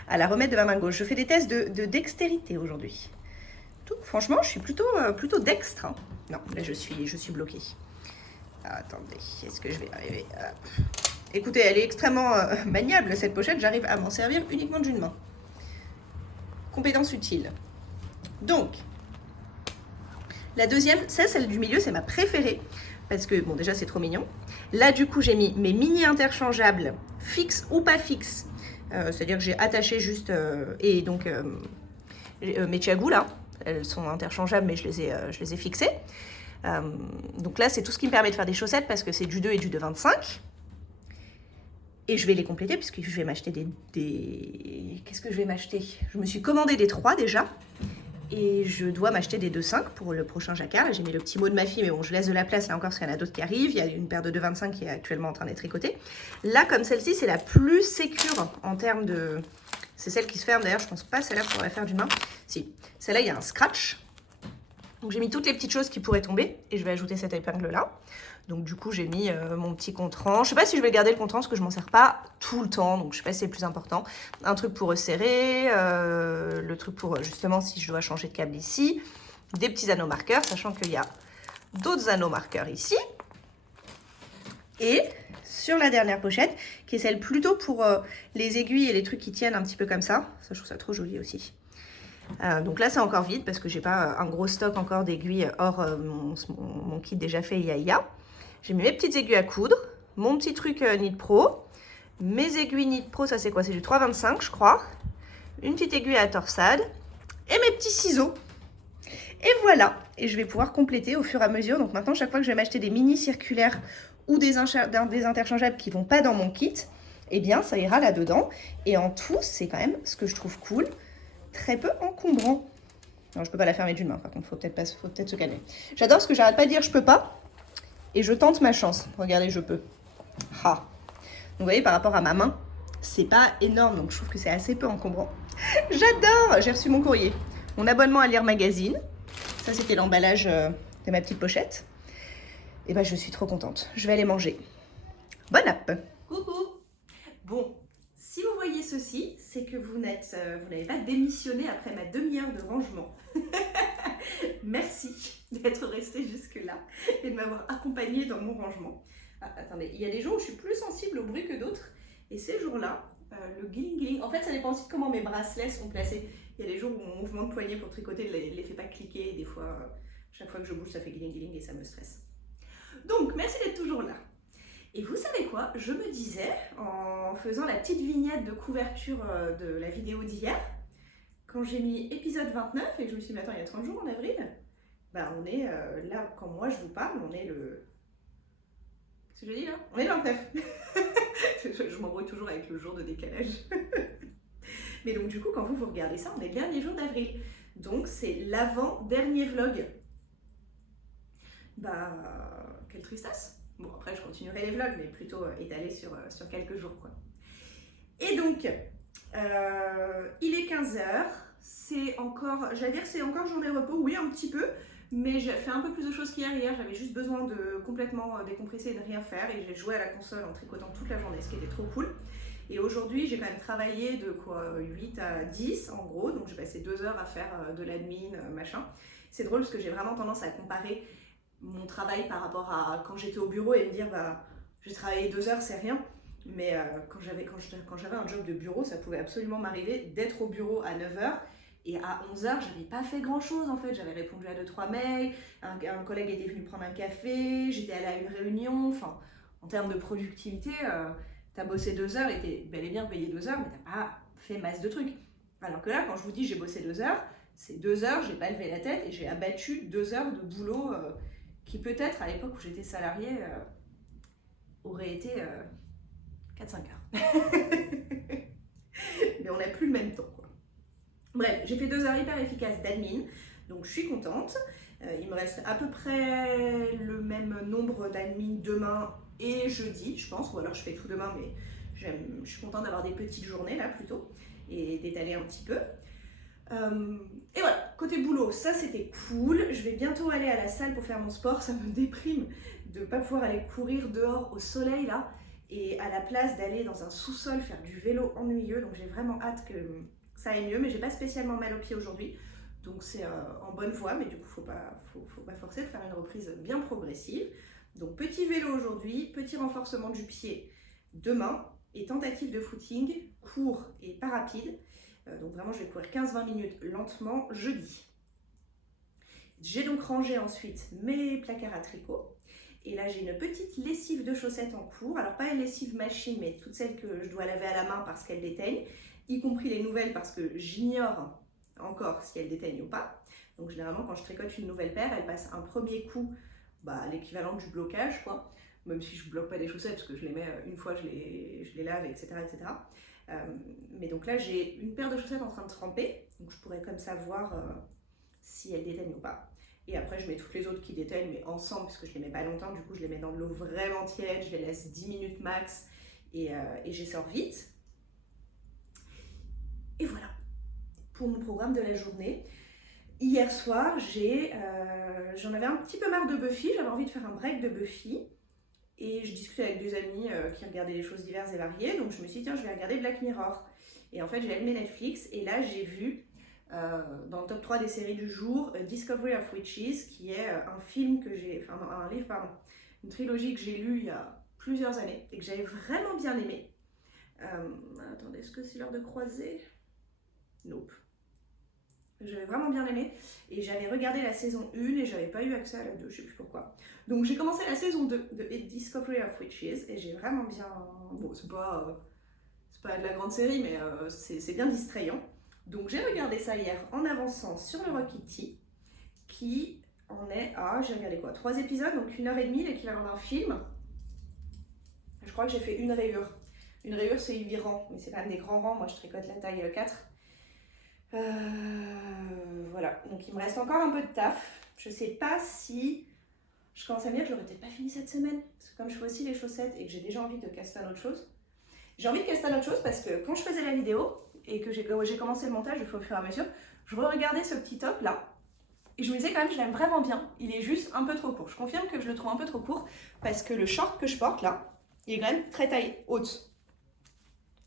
à la remettre de ma main gauche. Je fais des tests de dextérité aujourd'hui. Franchement, je suis plutôt dextre. Hein. Non, là je suis bloquée. Attendez, est-ce que je vais arriver à... Écoutez, elle est extrêmement maniable cette pochette. J'arrive à m'en servir uniquement d'une main. Compétence utile. Donc, la deuxième, celle du milieu, c'est ma préférée. Parce que, bon, déjà, c'est trop mignon. Là, du coup, j'ai mis mes mini interchangeables, fixes ou pas fixes. C'est-à-dire que j'ai attaché juste... et donc, mes chiagous, là, elles sont interchangeables, mais je les ai fixées. Donc là, c'est tout ce qui me permet de faire des chaussettes parce que c'est du 2 et du 2,25. Et je vais les compléter puisque je vais m'acheter des... Qu'est-ce que je vais m'acheter? Je me suis commandé des 3 déjà. Et je dois m'acheter des 2,5 pour le prochain jacquard. Là, j'ai mis le petit mot de ma fille, mais bon, je laisse de la place là encore parce qu'il y en a d'autres qui arrivent. Il y a une paire de 2,25 qui est actuellement en train d'être tricotée. Là, comme celle-ci, c'est la plus sécure en termes de... C'est celle qui se ferme. D'ailleurs, je pense pas celle-là pour la faire du main. Si, celle-là, il y a un scratch. Donc, j'ai mis toutes les petites choses qui pourraient tomber. Et je vais ajouter cette épingle-là. Donc du coup, j'ai mis mon petit compte-rang. Je sais pas si je vais garder le compte-rang parce que je m'en sers pas tout le temps. Donc je sais pas si c'est le plus important. Un truc pour resserrer, le truc pour justement si je dois changer de câble ici. Des petits anneaux marqueurs, sachant qu'il y a d'autres anneaux marqueurs ici. Et sur la dernière pochette, qui est celle plutôt pour les aiguilles et les trucs qui tiennent un petit peu comme ça. Ça, je trouve ça trop joli aussi. Donc là, c'est encore vide parce que j'ai pas un gros stock encore d'aiguilles hors mon kit déjà fait Yaya. J'ai mis mes petites aiguilles à coudre, mon petit truc Knit Pro, mes aiguilles Knit Pro, ça c'est quoi? C'est du 3,25 je crois. Une petite aiguille à torsade et mes petits ciseaux. Et voilà, et je vais pouvoir compléter au fur et à mesure. Donc maintenant, chaque fois que je vais m'acheter des mini circulaires ou des interchangeables qui vont pas dans mon kit, eh bien ça ira là-dedans. Et en tout, c'est quand même ce que je trouve cool, très peu encombrant. Non, je peux pas la fermer d'une main, par contre, faut peut-être se calmer. J'adore ce que j'arrête pas de dire je peux pas. Et je tente ma chance. Regardez, je peux. Ah. Donc, vous voyez, par rapport à ma main, c'est pas énorme. Donc, je trouve que c'est assez peu encombrant. J'adore. J'ai reçu mon courrier. Mon abonnement à Lire Magazine. Ça, c'était l'emballage de ma petite pochette. Et ben, je suis trop contente. Je vais aller manger. Bonne app. Coucou. Bon, si vous voyez ceci, c'est que vous n'avez pas démissionné après ma demi-heure de rangement. Merci d'être resté jusque-là et de m'avoir accompagné dans mon rangement. Ah, attendez, il y a des jours où je suis plus sensible au bruit que d'autres. Et ces jours-là, le guiling, en fait, ça dépend aussi de comment mes bracelets sont placés. Il y a des jours où mon mouvement de poignet pour tricoter ne les fait pas cliquer. Et des fois, chaque fois que je bouge, ça fait guiling et ça me stresse. Donc, merci d'être toujours là. Et vous savez quoi? Je me disais, en faisant la petite vignette de couverture de la vidéo d'hier, quand j'ai mis épisode 29 et que je me suis dit, mais attends, il y a 30 jours en avril, bah on est là, quand moi je vous parle, on est le... Qu'est-ce que je dis là? On est le 29. Je m'embrouille toujours avec le jour de décalage. Mais donc du coup, quand vous regardez ça, on est le dernier jour d'avril. Donc c'est l'avant-dernier vlog. Bah, quelle tristesse. Bon, après je continuerai les vlogs, mais plutôt étalés sur quelques jours, quoi. Et donc, il est 15h. C'est encore, j'allais dire c'est encore journée repos, oui un petit peu, mais j'ai fait un peu plus de choses qu'hier. Hier j'avais juste besoin de complètement décompresser et de rien faire et j'ai joué à la console en tricotant toute la journée, ce qui était trop cool. Et aujourd'hui j'ai quand même travaillé de quoi 8 à 10 en gros, donc j'ai passé 2 heures à faire de l'admin, machin. C'est drôle parce que j'ai vraiment tendance à comparer mon travail par rapport à quand j'étais au bureau et me dire bah j'ai travaillé 2 heures, c'est rien. Mais quand j'avais un job de bureau, ça pouvait absolument m'arriver d'être au bureau à 9h et à 11h, j'avais pas fait grand chose en fait. J'avais répondu à 2-3 mails, un collègue était venu prendre un café, j'étais allée à une réunion. Enfin, en termes de productivité, t'as bossé 2 heures et t'es bel et bien payé 2 heures, mais t'as pas fait masse de trucs. Alors que là, quand je vous dis j'ai bossé 2 heures, c'est 2 heures, j'ai pas levé la tête et j'ai abattu 2 heures de boulot qui peut-être à l'époque où j'étais salariée aurait été 4-5 heures. Mais on n'a plus le même temps, quoi. Bref, j'ai fait 2 heures hyper efficaces d'admin, donc je suis contente. Il me reste à peu près le même nombre d'admin demain et jeudi, je pense, ou alors je fais tout demain, mais je suis contente d'avoir des petites journées là plutôt, et d'étaler un petit peu. Et voilà, côté boulot, ça c'était cool. Je vais bientôt aller à la salle pour faire mon sport, ça me déprime de ne pas pouvoir aller courir dehors au soleil là. Et à la place d'aller dans un sous-sol faire du vélo ennuyeux, donc j'ai vraiment hâte que ça aille mieux, mais j'ai pas spécialement mal aux pieds aujourd'hui, donc c'est en bonne voie, mais du coup faut pas forcer, de faire une reprise bien progressive. Donc petit vélo aujourd'hui, petit renforcement du pied demain, et tentative de footing, court et pas rapide, donc vraiment je vais courir 15-20 minutes lentement jeudi. J'ai donc rangé ensuite mes placards à tricot. Et là, j'ai une petite lessive de chaussettes en cours. Alors, pas une lessive machine, mais toutes celles que je dois laver à la main parce qu'elles déteignent, y compris les nouvelles parce que j'ignore encore si elles déteignent ou pas. Donc, généralement, quand je tricote une nouvelle paire, elle passe un premier coup, l'équivalent du blocage, quoi. même si je bloque pas des chaussettes, parce que je les mets une fois, je les lave, etc. etc. Mais donc là, j'ai une paire de chaussettes en train de tremper, donc je pourrais comme ça voir si elles déteignent ou pas. Et après, je mets toutes les autres qui déteignent, mais ensemble, parce que je les mets pas longtemps, du coup, je les mets dans de l'eau vraiment tiède, je les laisse 10 minutes max, et j'y sors vite. Et voilà, pour mon programme de la journée. Hier soir, j'en avais un petit peu marre de Buffy, j'avais envie de faire un break de Buffy. Et je discutais avec des amis qui regardaient des choses diverses et variées, donc je me suis dit tiens, je vais regarder Black Mirror. Et en fait, j'ai allumé Netflix et là, j'ai vu dans le top 3 des séries du jour Discovery of Witches, qui est un film que j'ai, enfin un livre, pardon, une trilogie que j'ai lue il y a plusieurs années et que j'avais vraiment bien aimé. Attendez, est-ce que c'est l'heure de croiser? Nope. J'avais vraiment bien aimé et j'avais regardé la saison 1 et j'avais pas eu accès à la 2, je sais plus pourquoi. Donc j'ai commencé la saison 2 de Discovery of Witches et j'ai vraiment bien... Bon, c'est pas de la grande série, mais c'est bien distrayant. Donc j'ai regardé ça hier en avançant sur le Rokity, qui en est à, j'ai regardé quoi, 3 épisodes, donc 1h30, l'équivalent d'un film. Je crois que j'ai fait une rayure. Une rayure, c'est 8 rangs, mais c'est quand même des grands rangs, moi je tricote la taille 4. Voilà, donc il me reste encore un peu de taf. Je sais pas si... Je commence à me dire que je l'aurais peut-être pas fini cette semaine. Parce que comme je fais aussi les chaussettes et que j'ai déjà envie de caster autre chose. J'ai envie de caster autre chose parce que quand je faisais la vidéo et que j'ai commencé le montage au fur et à mesure, je re-regardais ce petit top là. Et je me disais quand même, je l'aime vraiment bien. Il est juste un peu trop court. Je confirme que je le trouve un peu trop court parce que le short que je porte là, il est quand même très taille haute.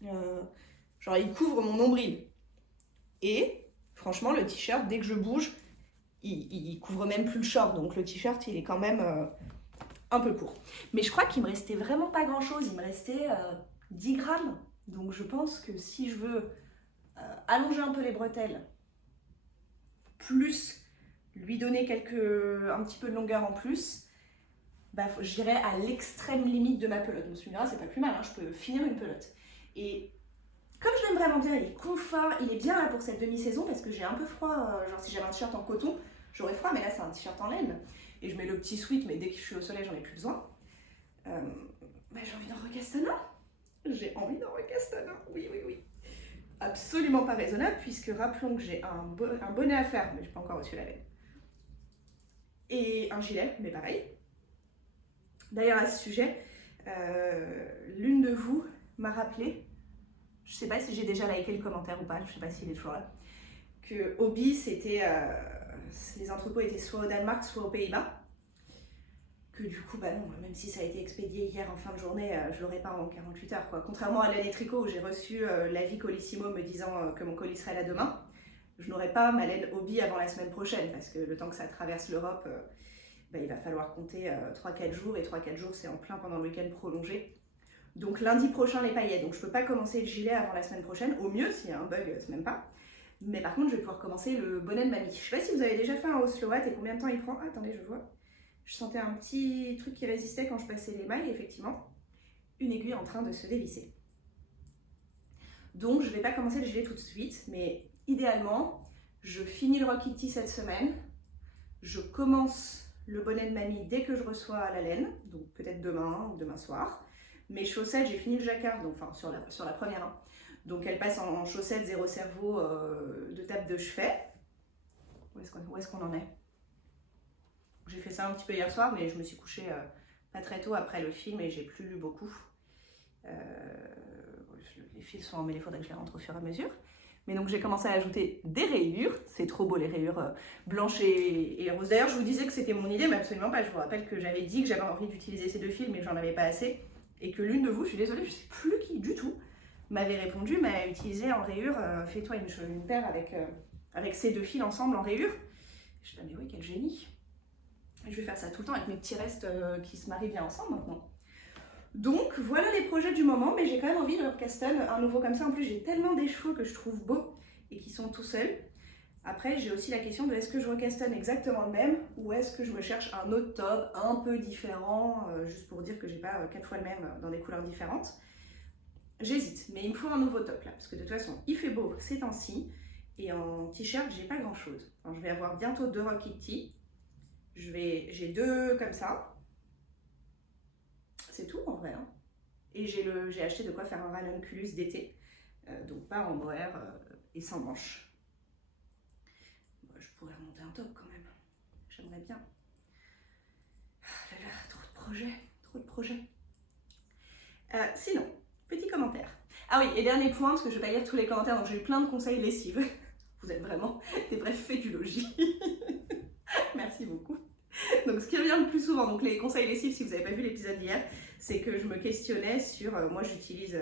Genre il couvre mon nombril. Et franchement, le t-shirt, dès que je bouge, il couvre même plus le short. Donc le t-shirt, il est quand même un peu court. Mais je crois qu'il me restait vraiment pas grand-chose. Il me restait 10 grammes. Donc je pense que si je veux allonger un peu les bretelles, plus lui donner un petit peu de longueur en plus, bah, j'irai à l'extrême limite de ma pelote. Donc tu me diras, c'est pas plus mal, hein, je peux finir une pelote. Et comme je l'aime vraiment bien, il est confort, il est bien là pour cette demi-saison parce que j'ai un peu froid, genre si j'avais un t-shirt en coton, j'aurais froid, mais là c'est un t-shirt en laine. Et je mets le petit sweat, mais dès que je suis au soleil, j'en ai plus besoin. Bah, j'ai envie d'en recaster un. J'ai envie d'en recaster un, oui, oui, oui. Absolument pas raisonnable, puisque rappelons que j'ai un bonnet à faire, mais je n'ai pas encore reçu la laine. Et un gilet, mais pareil. D'ailleurs, à ce sujet, l'une de vous m'a rappelé, je sais pas si j'ai déjà liké le commentaire ou pas, je sais pas s'il est toujours là, que Hobby, c'était, les entrepôts étaient soit au Danemark, soit aux Pays-Bas. Que du coup, bah non, même si ça a été expédié hier en fin de journée, je l'aurais pas en 48 heures, quoi. Contrairement à l'année tricot où j'ai reçu l'avis Colissimo me disant que mon colis serait là demain, je n'aurai pas ma laine Hobby avant la semaine prochaine, parce que le temps que ça traverse l'Europe, bah, il va falloir compter 3-4 jours, et 3-4 jours c'est en plein pendant le week-end prolongé. Donc lundi prochain les paillettes, donc je peux pas commencer le gilet avant la semaine prochaine, au mieux s'il y a un bug, c'est même pas. Mais par contre je vais pouvoir commencer le bonnet de mamie. Je sais pas si vous avez déjà fait un Oslo Hat et combien de temps il prend. Ah, attendez, je vois. Je sentais un petit truc qui résistait quand je passais les mailles, effectivement. Une aiguille en train de se dévisser. Donc je vais pas commencer le gilet tout de suite, mais idéalement, je finis le Rokity cette semaine. Je commence le bonnet de mamie dès que je reçois la laine, donc peut-être demain ou demain soir. Mes chaussettes, j'ai fini le jacquard, donc, enfin sur la première. Hein. Donc elle passe en chaussettes zéro cerveau de table de chevet. Où est-ce qu'on en est? J'ai fait ça un petit peu hier soir, mais je me suis couchée pas très tôt après le film et j'ai plus lu beaucoup. Les fils sont emmêlés, il faudrait que je les rentre au fur et à mesure. Mais donc j'ai commencé à ajouter des rayures. C'est trop beau les rayures blanches et roses. D'ailleurs, je vous disais que c'était mon idée, mais absolument pas. Je vous rappelle que j'avais dit que j'avais envie d'utiliser ces deux fils, mais que j'en avais pas assez. Et que l'une de vous, je suis désolée, je sais plus qui du tout, m'avait répondu, m'a utilisé en rayure, fais-toi une paire avec ces deux fils ensemble en rayure. Je me dis, mais oui, quel génie. Je vais faire ça tout le temps avec mes petits restes qui se marient bien ensemble maintenant. Donc voilà les projets du moment, mais j'ai quand même envie de recaster un nouveau comme ça. En plus, j'ai tellement des cheveux que je trouve beaux et qui sont tout seuls. Après, j'ai aussi la question de est-ce que je recastonne exactement le même ou est-ce que je me cherche un autre top un peu différent, juste pour dire que j'ai pas 4 fois le même dans des couleurs différentes. J'hésite, mais il me faut un nouveau top là, parce que de toute façon, il fait beau ces temps-ci et en t-shirt, j'ai pas grand-chose. Je vais avoir bientôt 2 Rokity. J'ai 2 comme ça. c'est tout en vrai. Hein. Et j'ai acheté de quoi faire un ranunculus d'été, donc pas en mohair et sans manches. Bon, je pourrais remonter un top quand même, j'aimerais bien. Oh là là, trop de projets, trop de projets. Sinon, petit commentaire. Ah oui, et dernier point, parce que je vais pas lire tous les commentaires, donc j'ai eu plein de conseils lessive. Vous êtes vraiment des vraies fédulogies. Merci beaucoup. Donc ce qui revient le plus souvent, donc les conseils lessive, si vous n'avez pas vu l'épisode d'hier, c'est que je me questionnais sur, moi j'utilise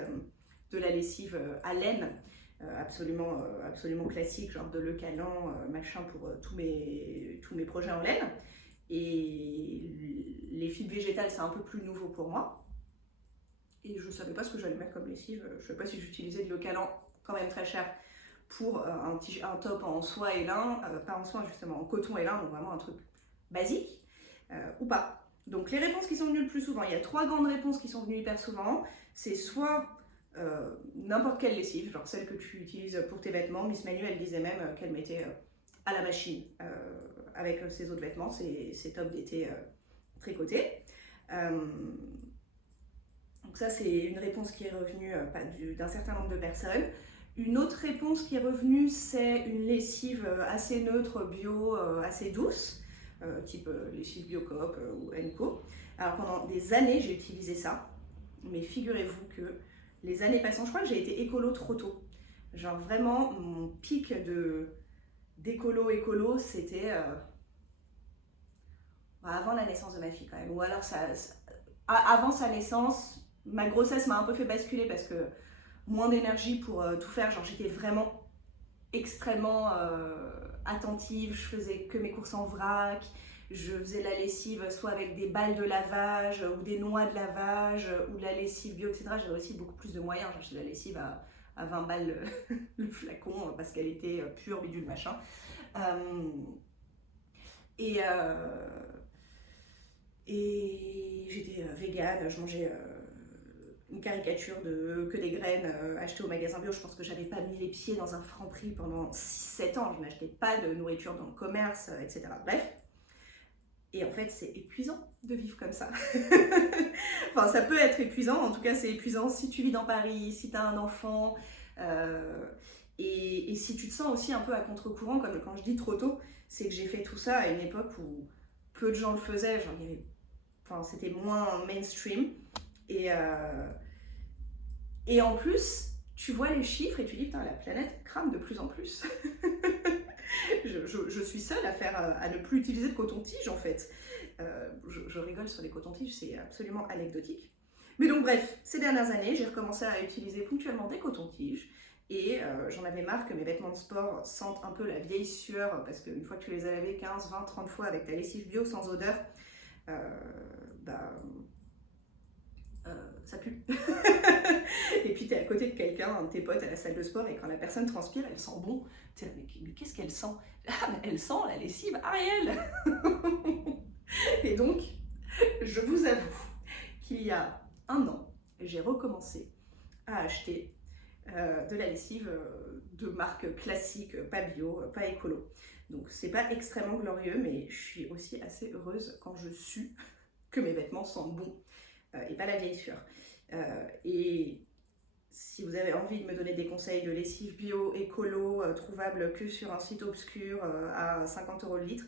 de la lessive à laine, absolument classique, genre de Le Calan, machin pour tous mes projets en laine. Et les fibres végétales, c'est un peu plus nouveau pour moi. Et je ne savais pas ce que j'allais mettre comme lessive. Je ne savais pas si j'utilisais de Le Calan, quand même très cher, pour un top en soie et lin, pas en soie justement, en coton et lin, donc vraiment un truc basique, ou pas. Donc les réponses qui sont venues le plus souvent, il y a 3 grandes réponses qui sont venues hyper souvent. C'est soit n'importe quelle lessive, genre celle que tu utilises pour tes vêtements. Miss Manu, elle disait même qu'elle mettait à la machine avec ses autres vêtements, ses tops d'été tricotés. Donc ça, c'est une réponse qui est revenue d'un certain nombre de personnes. Une autre réponse qui est revenue, c'est une lessive assez neutre, bio, assez douce, type lessive Biocoop ou Enco. Alors pendant des années, j'ai utilisé ça, mais figurez-vous que les années passant, je crois que j'ai été écolo trop tôt. Genre vraiment, mon pic d'écolo, c'était avant la naissance de ma fille quand même. Ou alors avant sa naissance, ma grossesse m'a un peu fait basculer parce que moins d'énergie pour tout faire, genre j'étais vraiment extrêmement attentive, je faisais que mes courses en vrac, je faisais la lessive soit avec des balles de lavage ou des noix de lavage ou de la lessive bio, etc. J'avais aussi beaucoup plus de moyens, j'achetais de la lessive à 20 balles le flacon parce qu'elle était pure, bidule, machin. Et j'étais végane, je mangeais une caricature de que des graines achetées au magasin bio. Je pense que j'avais pas mis les pieds dans un Franprix pendant 6-7 ans. Je n'achetais pas de nourriture dans le commerce, etc. Bref. Et en fait, c'est épuisant de vivre comme ça. Enfin, ça peut être épuisant. En tout cas, c'est épuisant si tu vis dans Paris, si tu as un enfant. Et si tu te sens aussi un peu à contre-courant, comme quand je dis trop tôt, c'est que j'ai fait tout ça à une époque où peu de gens le faisaient. Genre, c'était moins mainstream. Et en plus, tu vois les chiffres et tu dis, putain, la planète crame de plus en plus. je suis seule à ne plus utiliser de coton-tige, en fait. Je rigole sur les cotons-tiges, c'est absolument anecdotique. Mais donc, bref, ces dernières années, j'ai recommencé à utiliser ponctuellement des cotons-tiges. Et j'en avais marre que mes vêtements de sport sentent un peu la vieille sueur, parce qu'une fois que tu les as lavés 15, 20, 30 fois avec ta lessive bio sans odeur, ça pue. Et puis t'es à côté de quelqu'un, un de tes potes à la salle de sport, et quand la personne transpire, elle sent bon. T'es là, mais qu'est-ce qu'elle sent? Ah, mais elle sent la lessive Ariel. Et donc, je vous avoue qu'il y a 1 an, j'ai recommencé à acheter de la lessive de marque classique, pas bio, pas écolo. Donc c'est pas extrêmement glorieux, mais je suis aussi assez heureuse quand je sue que mes vêtements sentent bon. Et pas la vieille sueur. Et si vous avez envie de me donner des conseils de lessive bio, écolo, trouvable que sur un site obscur à 50 € le litre,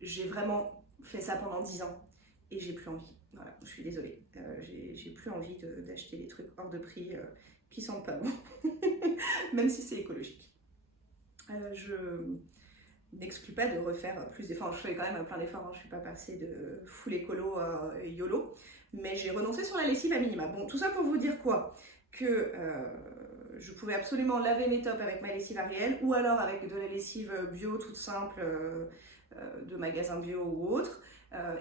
j'ai vraiment fait ça pendant 10 ans et j'ai plus envie. Voilà, je suis désolée. J'ai plus envie d'acheter des trucs hors de prix qui sentent pas bon, même si c'est écologique. Je n'exclus pas de refaire plus d'efforts. Je fais quand même plein d'efforts, hein. Je ne suis pas passée de full écolo YOLO. Mais j'ai renoncé sur la lessive à minima. Bon, tout ça pour vous dire quoi? Que je pouvais absolument laver mes tops avec ma lessive Ariel ou alors avec de la lessive bio toute simple de magasin bio ou autre.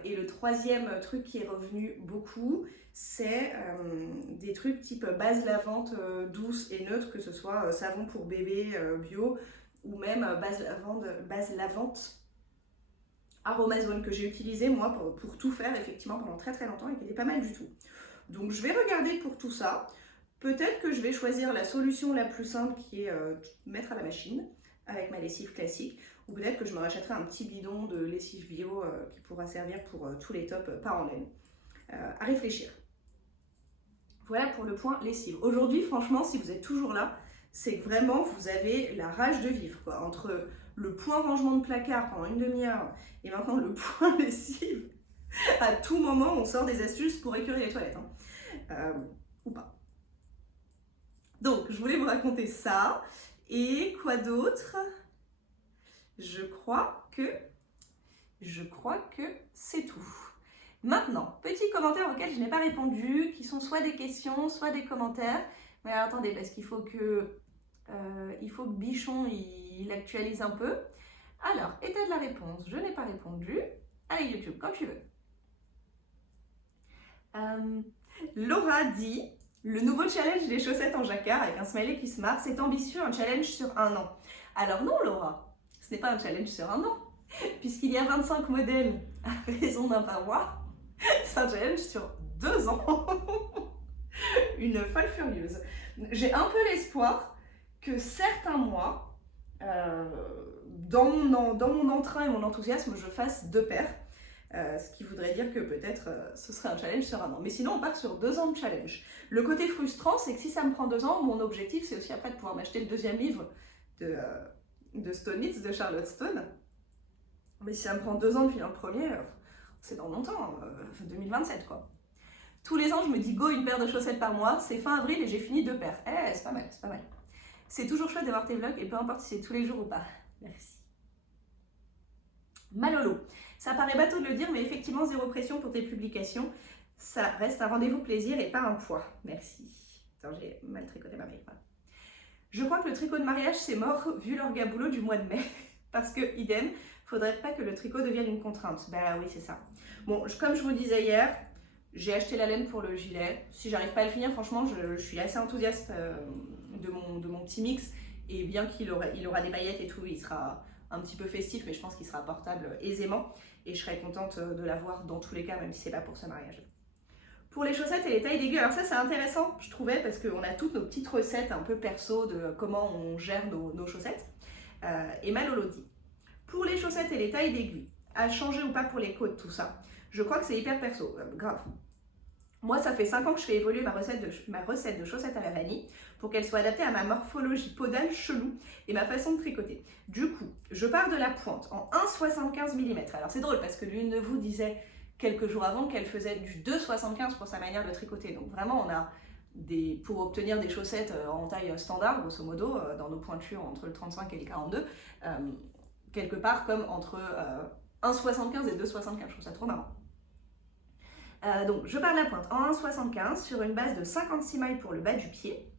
Et le troisième truc qui est revenu beaucoup, c'est des trucs type base lavante douce et neutre, que ce soit savon pour bébé bio ou même base lavante Aromazone que j'ai utilisé moi pour tout faire effectivement pendant très très longtemps et qui était pas mal du tout. Donc je vais regarder pour tout ça. Peut-être que je vais choisir la solution la plus simple qui est mettre à la machine avec ma lessive classique, ou peut-être que je me rachèterai un petit bidon de lessive bio qui pourra servir pour tous les tops pas en laine. À réfléchir. Voilà pour le point lessive. Aujourd'hui, franchement, si vous êtes toujours là, c'est que vraiment, vous avez la rage de vivre, quoi. Entre le point rangement de placard pendant une demi-heure et maintenant le point lessive, à tout moment, on sort des astuces pour écurer les toilettes. Hein. Ou pas. Donc, je voulais vous raconter ça. Et quoi d'autre? Je crois que c'est tout. Maintenant, petits commentaires auxquels je n'ai pas répondu, qui sont soit des questions, soit des commentaires. Mais alors, attendez, parce qu'il faut que Bichon il actualise un peu. Alors, état de la réponse, je n'ai pas répondu. Allez, YouTube, quand tu veux. Laura dit, le nouveau challenge des chaussettes en jacquard avec un smiley qui se marre, c'est ambitieux, un challenge sur 1 an. Alors non, Laura, ce n'est pas un challenge sur 1 an, puisqu'il y a 25 modèles à raison d'un par mois. C'est un challenge sur 2 ans. Une folle furieuse. J'ai un peu l'espoir que certains mois, dans mon entrain et mon enthousiasme, je fasse 2 paires. Ce qui voudrait dire que peut-être ce serait un challenge sur 1 an. Mais sinon, on part sur 2 ans de challenge. Le côté frustrant, c'est que si ça me prend 2 ans, mon objectif, c'est aussi après de pouvoir m'acheter le 2e livre de Stone It, de Charlotte Stone. Mais si ça me prend 2 ans depuis le premier, c'est dans longtemps, 2027 quoi. Tous les ans, je me dis go, une paire de chaussettes par mois, c'est fin avril et j'ai fini 2 paires. C'est pas mal, c'est pas mal. C'est toujours chouette de voir tes vlogs et peu importe si c'est tous les jours ou pas. Merci. Malolo. Ça paraît bateau de le dire, mais effectivement, zéro pression pour tes publications. Ça reste un rendez-vous plaisir et pas un poids. Merci. Attends, j'ai mal tricoté ma maille. Je crois que le tricot de mariage, c'est mort vu l'orgaboulot du mois de mai. Parce que, idem, faudrait pas que le tricot devienne une contrainte. Bah oui, c'est ça. Bon, comme je vous disais hier, j'ai acheté la laine pour le gilet. Si j'arrive pas à le finir, franchement, je suis assez enthousiaste de mon petit mix. Et bien qu'il aura des paillettes et tout, il sera un petit peu festif, mais je pense qu'il sera portable aisément. Et je serais contente de l'avoir dans tous les cas, même si c'est pas pour ce mariage. Pour les chaussettes et les tailles d'aiguille, alors ça c'est intéressant, je trouvais, parce qu'on a toutes nos petites recettes un peu perso de comment on gère nos chaussettes. Et Malolo dit, pour les chaussettes et les tailles d'aiguille, à changer ou pas pour les côtes, tout ça, je crois que c'est hyper perso, grave. Moi, ça fait 5 ans que je fais évoluer ma recette de chaussettes à la vanille pour qu'elle soit adaptée à ma morphologie podale chelou et ma façon de tricoter. Du coup, je pars de la pointe en 1,75 mm. Alors c'est drôle parce que l'une de vous disait quelques jours avant qu'elle faisait du 2,75 pour sa manière de tricoter. Donc vraiment, on a pour obtenir des chaussettes en taille standard, grosso modo, dans nos pointures entre le 35 et le 42, quelque part comme entre 1,75 et 2,75. Je trouve ça trop marrant. Donc je pars de la pointe en 1,75 sur une base de 56 mailles pour le bas du pied.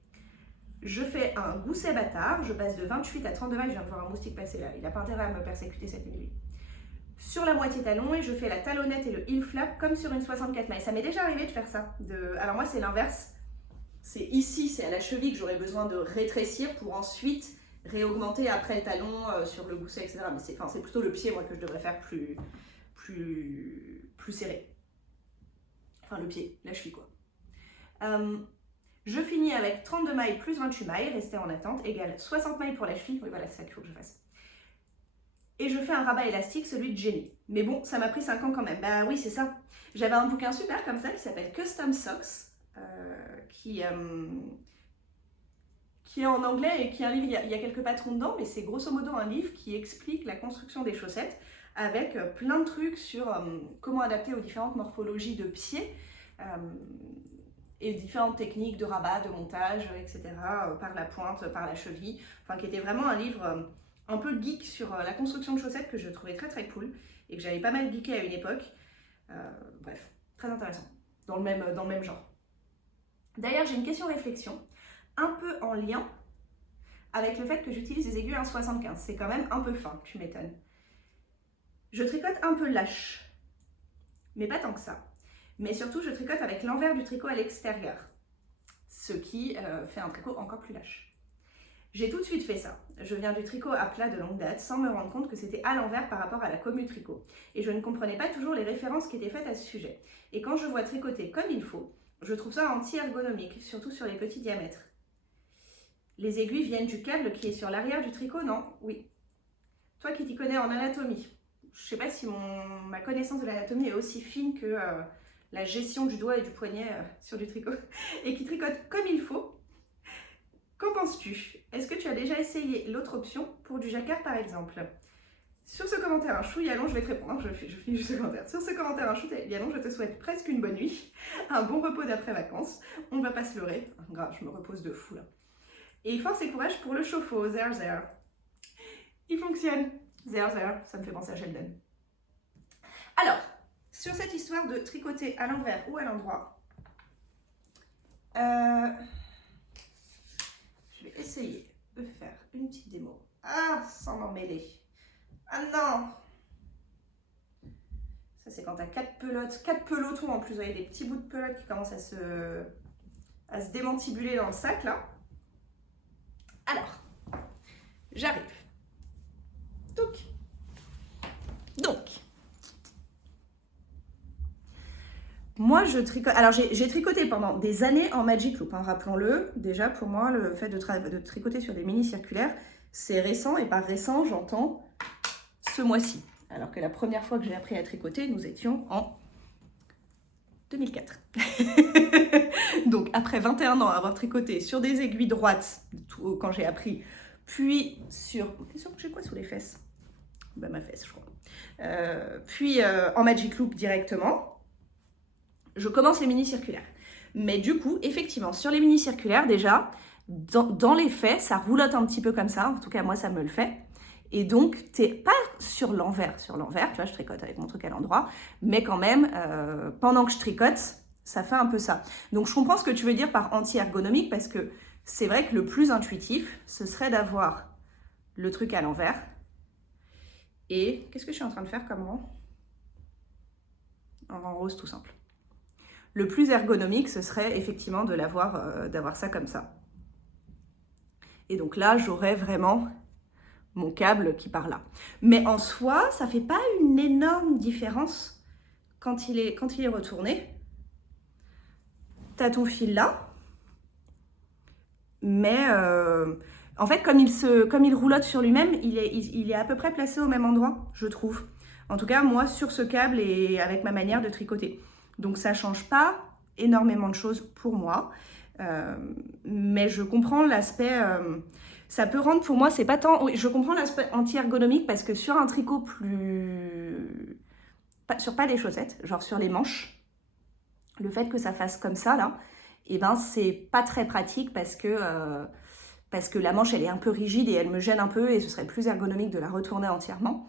Je fais un gousset bâtard, je passe de 28 à 32 mailles, je viens de voir un moustique passer là, il n'a pas intérêt à me persécuter cette nuit. Sur la moitié talon et je fais la talonnette et le heel flap comme sur une 64 mailles. Ça m'est déjà arrivé de faire ça. Alors moi c'est l'inverse, c'est ici, c'est à la cheville que j'aurais besoin de rétrécir pour ensuite réaugmenter après le talon sur le gousset, etc. Mais c'est plutôt le pied moi que je devrais faire plus serré. Enfin le pied, la cheville quoi. Je finis avec 32 mailles plus 28 mailles, restez en attente, égale 60 mailles pour la cheville. Oui voilà, c'est ça qu'il faut que je fasse. Et je fais un rabat élastique, celui de Jenny. Mais bon, ça m'a pris 5 ans quand même. Bah oui, c'est ça. J'avais un bouquin super comme ça qui s'appelle Custom Socks, qui est en anglais et qui est un livre, il y a quelques patrons dedans, mais c'est grosso modo un livre qui explique la construction des chaussettes avec plein de trucs sur comment adapter aux différentes morphologies de pieds et différentes techniques de rabat, de montage, etc. Par la pointe, par la cheville, enfin qui était vraiment un livre un peu geek sur la construction de chaussettes que je trouvais très très cool et que j'avais pas mal geeké à une époque. Bref, très intéressant, dans le même genre. D'ailleurs, j'ai une question réflexion, un peu en lien avec le fait que j'utilise des aiguilles 1,75. C'est quand même un peu fin, tu m'étonnes. Je tricote un peu lâche, mais pas tant que ça. Mais surtout, je tricote avec l'envers du tricot à l'extérieur, ce qui fait un tricot encore plus lâche. J'ai tout de suite fait ça. Je viens du tricot à plat de longue date sans me rendre compte que c'était à l'envers par rapport à la commu tricot. Et je ne comprenais pas toujours les références qui étaient faites à ce sujet. Et quand je vois tricoter comme il faut, je trouve ça anti-ergonomique, surtout sur les petits diamètres. Les aiguilles viennent du câble qui est sur l'arrière du tricot, non? Oui. Toi qui t'y connais en anatomie, je ne sais pas si ma connaissance de l'anatomie est aussi fine que la gestion du doigt et du poignet sur du tricot et qui tricote comme il faut. Qu'en penses-tu? Est-ce que tu as déjà essayé l'autre option pour du jacquard par exemple? Sur ce commentaire un chouïa long, je vais te répondre, je finis juste ce commentaire. Sur ce commentaire un chouïa long, je te souhaite presque une bonne nuit, un bon repos d'après-vacances. On ne va pas se leurrer, grave, je me repose de fou là. Et force et courage pour le chauffe-eau, zer zer. Il fonctionne, zer zer, ça me fait penser à Sheldon. Alors, sur cette histoire de tricoter à l'envers ou à l'endroit, je vais essayer de faire une petite démo. Ah, sans m'en mêler. Ah non! Ça c'est quand t'as 4 pelotes, 4 pelotons en plus, vous voyez des petits bouts de pelote qui commencent à se démantibuler dans le sac là. Alors, j'arrive. Donc, moi je tricote. Alors j'ai tricoté pendant des années en Magic Loop, hein, rappelons-le. Déjà pour moi, le fait de tricoter sur des mini circulaires, c'est récent, et par récent, j'entends ce mois-ci. Alors que la première fois que j'ai appris à tricoter, nous étions en 2004. Donc après 21 ans à avoir tricoté sur des aiguilles droites quand j'ai appris, puis sur... J'ai quoi sous les fesses? Bah, ma fesse, je crois. Puis en Magic Loop directement, je commence les mini circulaires. Mais du coup, effectivement, sur les mini circulaires, déjà, dans les faits, ça roulotte un petit peu comme ça. En tout cas, moi, ça me le fait. Et donc, t'es pas sur l'envers, tu vois, je tricote avec mon truc à l'endroit, mais quand même, pendant que je tricote, ça fait un peu ça. Donc, je comprends ce que tu veux dire par anti-ergonomique, parce que c'est vrai que le plus intuitif, ce serait d'avoir le truc à l'envers. Et qu'est-ce que je suis en train de faire comme rang? Un rang rose tout simple. Le plus ergonomique, ce serait effectivement de d'avoir ça comme ça. Et donc là, j'aurais vraiment mon câble qui part là. Mais en soi, ça fait pas une énorme différence quand il est retourné. T'as ton fil là, mais en fait, comme il roulotte sur lui-même, il est à peu près placé au même endroit, je trouve. En tout cas, moi, sur ce câble et avec ma manière de tricoter. Donc, ça change pas énormément de choses pour moi. Mais je comprends l'aspect... ça peut rendre, pour moi, c'est pas tant... Oui, je comprends l'aspect anti-ergonomique parce que sur un tricot plus... Sur pas des chaussettes, genre sur les manches, le fait que ça fasse comme ça, là, et ben c'est pas très pratique parce que la manche, elle est un peu rigide et elle me gêne un peu et ce serait plus ergonomique de la retourner entièrement.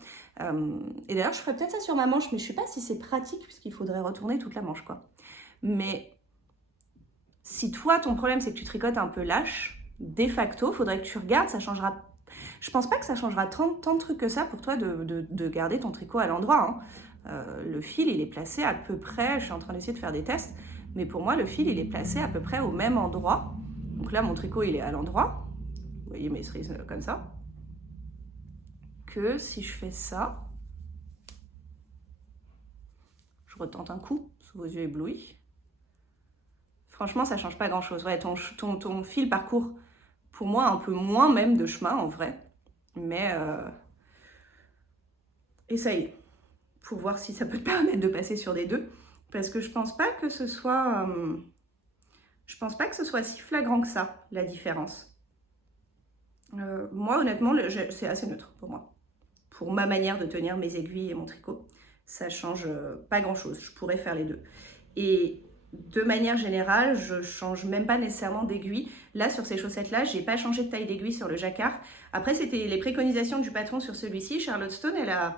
Et d'ailleurs, je ferais peut-être ça sur ma manche, mais je sais pas si c'est pratique puisqu'il faudrait retourner toute la manche, quoi. Mais si toi, ton problème, c'est que tu tricotes un peu lâche, de facto, faudrait que tu regardes, ça changera... Je pense pas que ça changera tant de trucs que ça pour toi de garder ton tricot à l'endroit, hein. Le fil, il est placé à peu près, je suis en train d'essayer de faire des tests, mais pour moi, le fil, il est placé à peu près au même endroit. Donc là, mon tricot, il est à l'endroit. Vous voyez mes cerises comme ça. Que si je fais ça, je retente un coup sous vos yeux éblouis. Franchement, ça change pas grand-chose. Ouais, ton fil parcourt, pour moi, un peu moins même de chemin, en vrai. Mais essaye pour voir si ça peut te permettre de passer sur des deux. Parce que je pense pas que ce soit... si flagrant que ça, la différence. Moi, honnêtement, c'est assez neutre pour moi. Pour ma manière de tenir mes aiguilles et mon tricot, ça change pas grand-chose. Je pourrais faire les deux. Et de manière générale, je change même pas nécessairement d'aiguille. Là, sur ces chaussettes-là, j'ai pas changé de taille d'aiguille sur le jacquard. Après, c'était les préconisations du patron sur celui-ci. Charlotte Stone, elle a...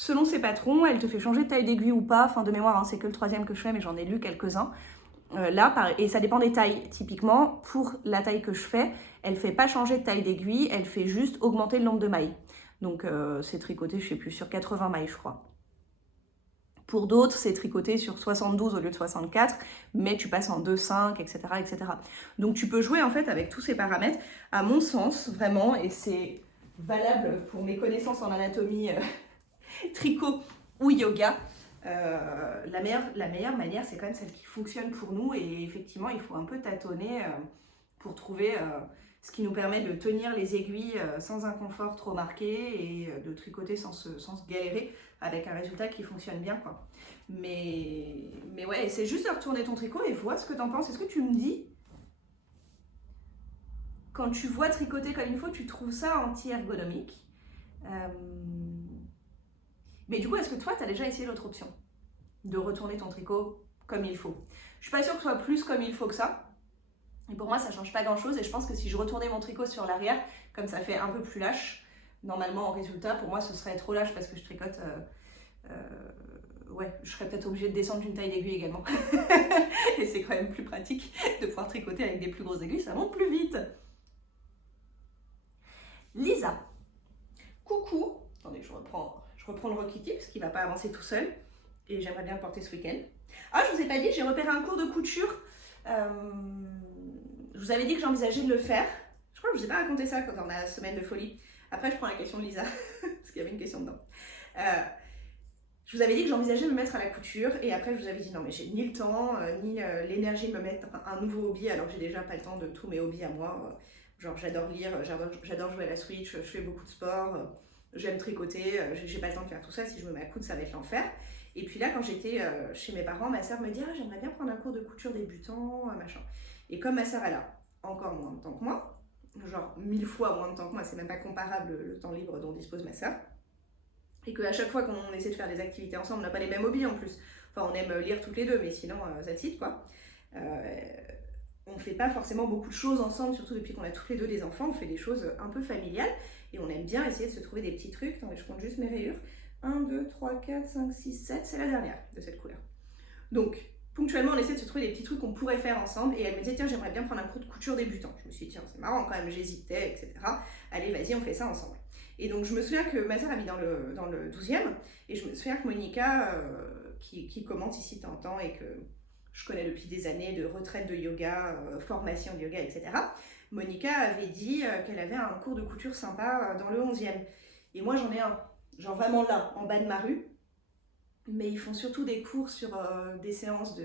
Selon ses patrons, elle te fait changer de taille d'aiguille ou pas. Enfin, de mémoire, hein, c'est que le 3e que je fais, mais j'en ai lu quelques-uns. Et ça dépend des tailles. Typiquement, pour la taille que je fais, elle fait pas changer de taille d'aiguille, elle fait juste augmenter le nombre de mailles. Donc, c'est tricoté, je sais plus, sur 80 mailles, je crois. Pour d'autres, c'est tricoté sur 72 au lieu de 64, mais tu passes en 2,5, etc., etc. Donc, tu peux jouer, en fait, avec tous ces paramètres. À mon sens, vraiment, et c'est valable pour mes connaissances en anatomie... tricot ou yoga, la meilleure manière, c'est quand même celle qui fonctionne pour nous. Et effectivement, il faut un peu tâtonner pour trouver ce qui nous permet de tenir les aiguilles sans inconfort trop marqué et de tricoter sans se galérer avec un résultat qui fonctionne bien, quoi. Mais ouais, c'est juste de retourner ton tricot et vois ce que t'en penses. Est-ce que tu me dis, quand tu vois tricoter comme il faut, tu trouves ça anti-ergonomique? Mais du coup, est-ce que toi, tu as déjà essayé l'autre option? De retourner ton tricot comme il faut. Je suis pas sûre que ce soit plus comme il faut que ça. Et pour moi, ça change pas grand-chose. Et je pense que si je retournais mon tricot sur l'arrière, comme ça fait un peu plus lâche, normalement, en résultat, pour moi, ce serait trop lâche parce que je tricote... ouais, je serais peut-être obligée de descendre d'une taille d'aiguille également. Et c'est quand même plus pratique de pouvoir tricoter avec des plus grosses aiguilles, ça monte plus vite. Lisa. Coucou. Attendez, je reprends le Rock Kitty parce qu'il ne va pas avancer tout seul. Et j'aimerais bien le porter ce week-end. Ah, je vous ai pas dit, j'ai repéré un cours de couture. Je vous avais dit que j'envisageais de le faire. Je crois que je vous ai pas raconté ça dans la semaine de folie. Après, je prends la question de Lisa, parce qu'il y avait une question dedans. Je vous avais dit que j'envisageais de me mettre à la couture, et après je vous avais dit non mais j'ai ni le temps, ni l'énergie de me mettre un nouveau hobby, alors que j'ai déjà pas le temps de tous mes hobbies à moi. Genre j'adore lire, j'adore jouer à la Switch, je fais beaucoup de sport, j'aime tricoter, j'ai pas le temps de faire tout ça, si je me mets à coudre ça va être l'enfer. Et puis là quand j'étais chez mes parents, ma soeur me dit ah, j'aimerais bien prendre un cours de couture débutant, machin. Et comme ma soeur elle a encore moins de temps que moi, genre 1000 fois moins de temps que moi, c'est même pas comparable le temps libre dont dispose ma soeur. Et qu'à chaque fois qu'on essaie de faire des activités ensemble, on n'a pas les mêmes hobbies en plus. Enfin, on aime lire toutes les deux, mais sinon, that's it, quoi. On fait pas forcément beaucoup de choses ensemble, surtout depuis qu'on a toutes les deux des enfants. On fait des choses un peu familiales et on aime bien essayer de se trouver des petits trucs. Attendez, je compte juste mes rayures. 1, 2, 3, 4, 5, 6, 7. C'est la dernière de cette couleur. Donc, ponctuellement, on essaie de se trouver des petits trucs qu'on pourrait faire ensemble. Et elle me disait, tiens, j'aimerais bien prendre un cours de couture débutant. Je me suis dit, tiens, c'est marrant quand même, j'hésitais, etc. Allez, vas-y, on fait ça ensemble. Et donc je me souviens que ma soeur habite dans le 12e, et je me souviens que Monica, qui commente ici de temps en temps et que je connais depuis des années de retraite de yoga, formation de yoga, etc. Monica avait dit qu'elle avait un cours de couture sympa dans le 11e. Et moi j'en ai un, genre vraiment là, en bas de ma rue. Mais ils font surtout des cours sur des séances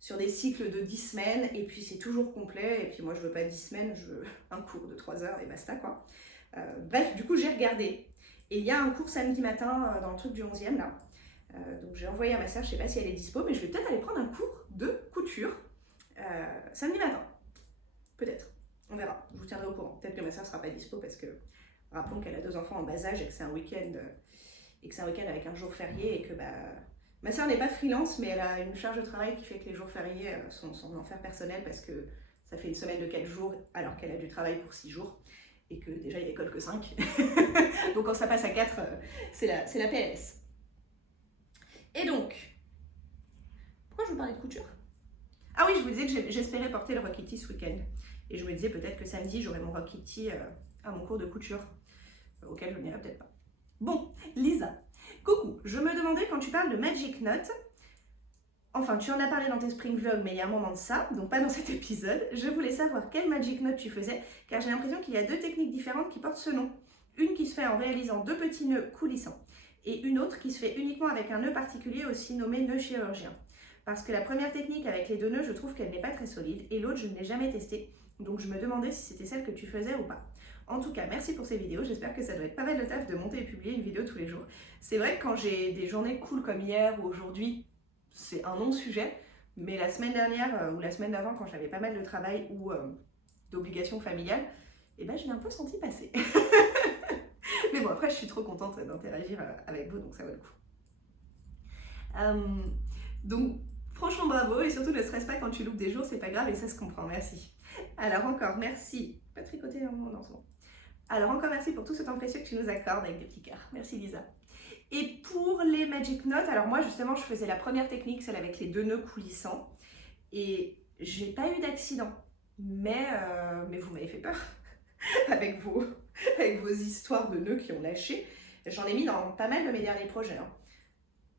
sur des cycles de 10 semaines, et puis c'est toujours complet, et puis moi je veux pas 10 semaines, je veux un cours de 3 heures et basta quoi. Bref, du coup j'ai regardé, et il y a un cours samedi matin dans le truc du 11e là, donc j'ai envoyé à ma soeur, je sais pas si elle est dispo, mais je vais peut-être aller prendre un cours de couture samedi matin, peut-être, on verra, je vous tiendrai au courant, peut-être que ma soeur sera pas dispo parce que, rappelons qu'elle a 2 enfants en bas âge et que c'est un week-end avec un jour férié, et que ma soeur n'est pas freelance, mais elle a une charge de travail qui fait que les jours fériés sont son enfer personnel parce que ça fait une semaine de 4 jours alors qu'elle a du travail pour 6 jours. Et que déjà il école que 5. Donc quand ça passe à 4, c'est la PLS. Et donc, pourquoi je vous parlais de couture? Ah oui, je vous disais que j'espérais porter le Rock Kitty ce week-end. Et je me disais peut-être que samedi, j'aurai mon Rock Kitty à mon cours de couture, auquel je n'irai peut-être pas. Bon, Lisa, coucou, je me demandais quand tu parles de Magic Knot, enfin tu en as parlé dans tes Spring Vlogs, mais il y a un moment de ça, donc pas dans cet épisode, je voulais savoir quel Magic Knot tu faisais, car j'ai l'impression qu'il y a 2 techniques différentes qui portent ce nom. Une qui se fait en réalisant 2 petits nœuds coulissants, et une autre qui se fait uniquement avec un nœud particulier, aussi nommé nœud chirurgien. Parce que la première technique avec les 2 nœuds, je trouve qu'elle n'est pas très solide, et l'autre je ne l'ai jamais testée, donc je me demandais si c'était celle que tu faisais ou pas. En tout cas, merci pour ces vidéos, j'espère que ça doit être pas mal de taf de monter et publier une vidéo tous les jours. C'est vrai que quand j'ai des journées cool comme hier ou aujourd'hui, c'est un non-sujet, mais la semaine dernière ou la semaine d'avant, quand j'avais pas mal de travail ou d'obligations familiales, eh ben, je l'ai un peu senti passer. Mais bon, après, je suis trop contente d'interagir avec vous, donc ça vaut le coup. Donc, franchement, bravo, et surtout, ne stresse pas quand tu loupes des jours, c'est pas grave et ça se comprend, merci. Alors encore, merci. Pas tricoter mon lancement. Alors encore merci pour tout ce temps précieux que tu nous accordes avec des petits cœurs. Merci Lisa. Et pour les Magic Knots, alors moi justement je faisais la première technique, celle avec les 2 nœuds coulissants. Et j'ai pas eu d'accident. Mais vous m'avez fait peur avec vos histoires de nœuds qui ont lâché. J'en ai mis dans pas mal de mes derniers projets. Hein.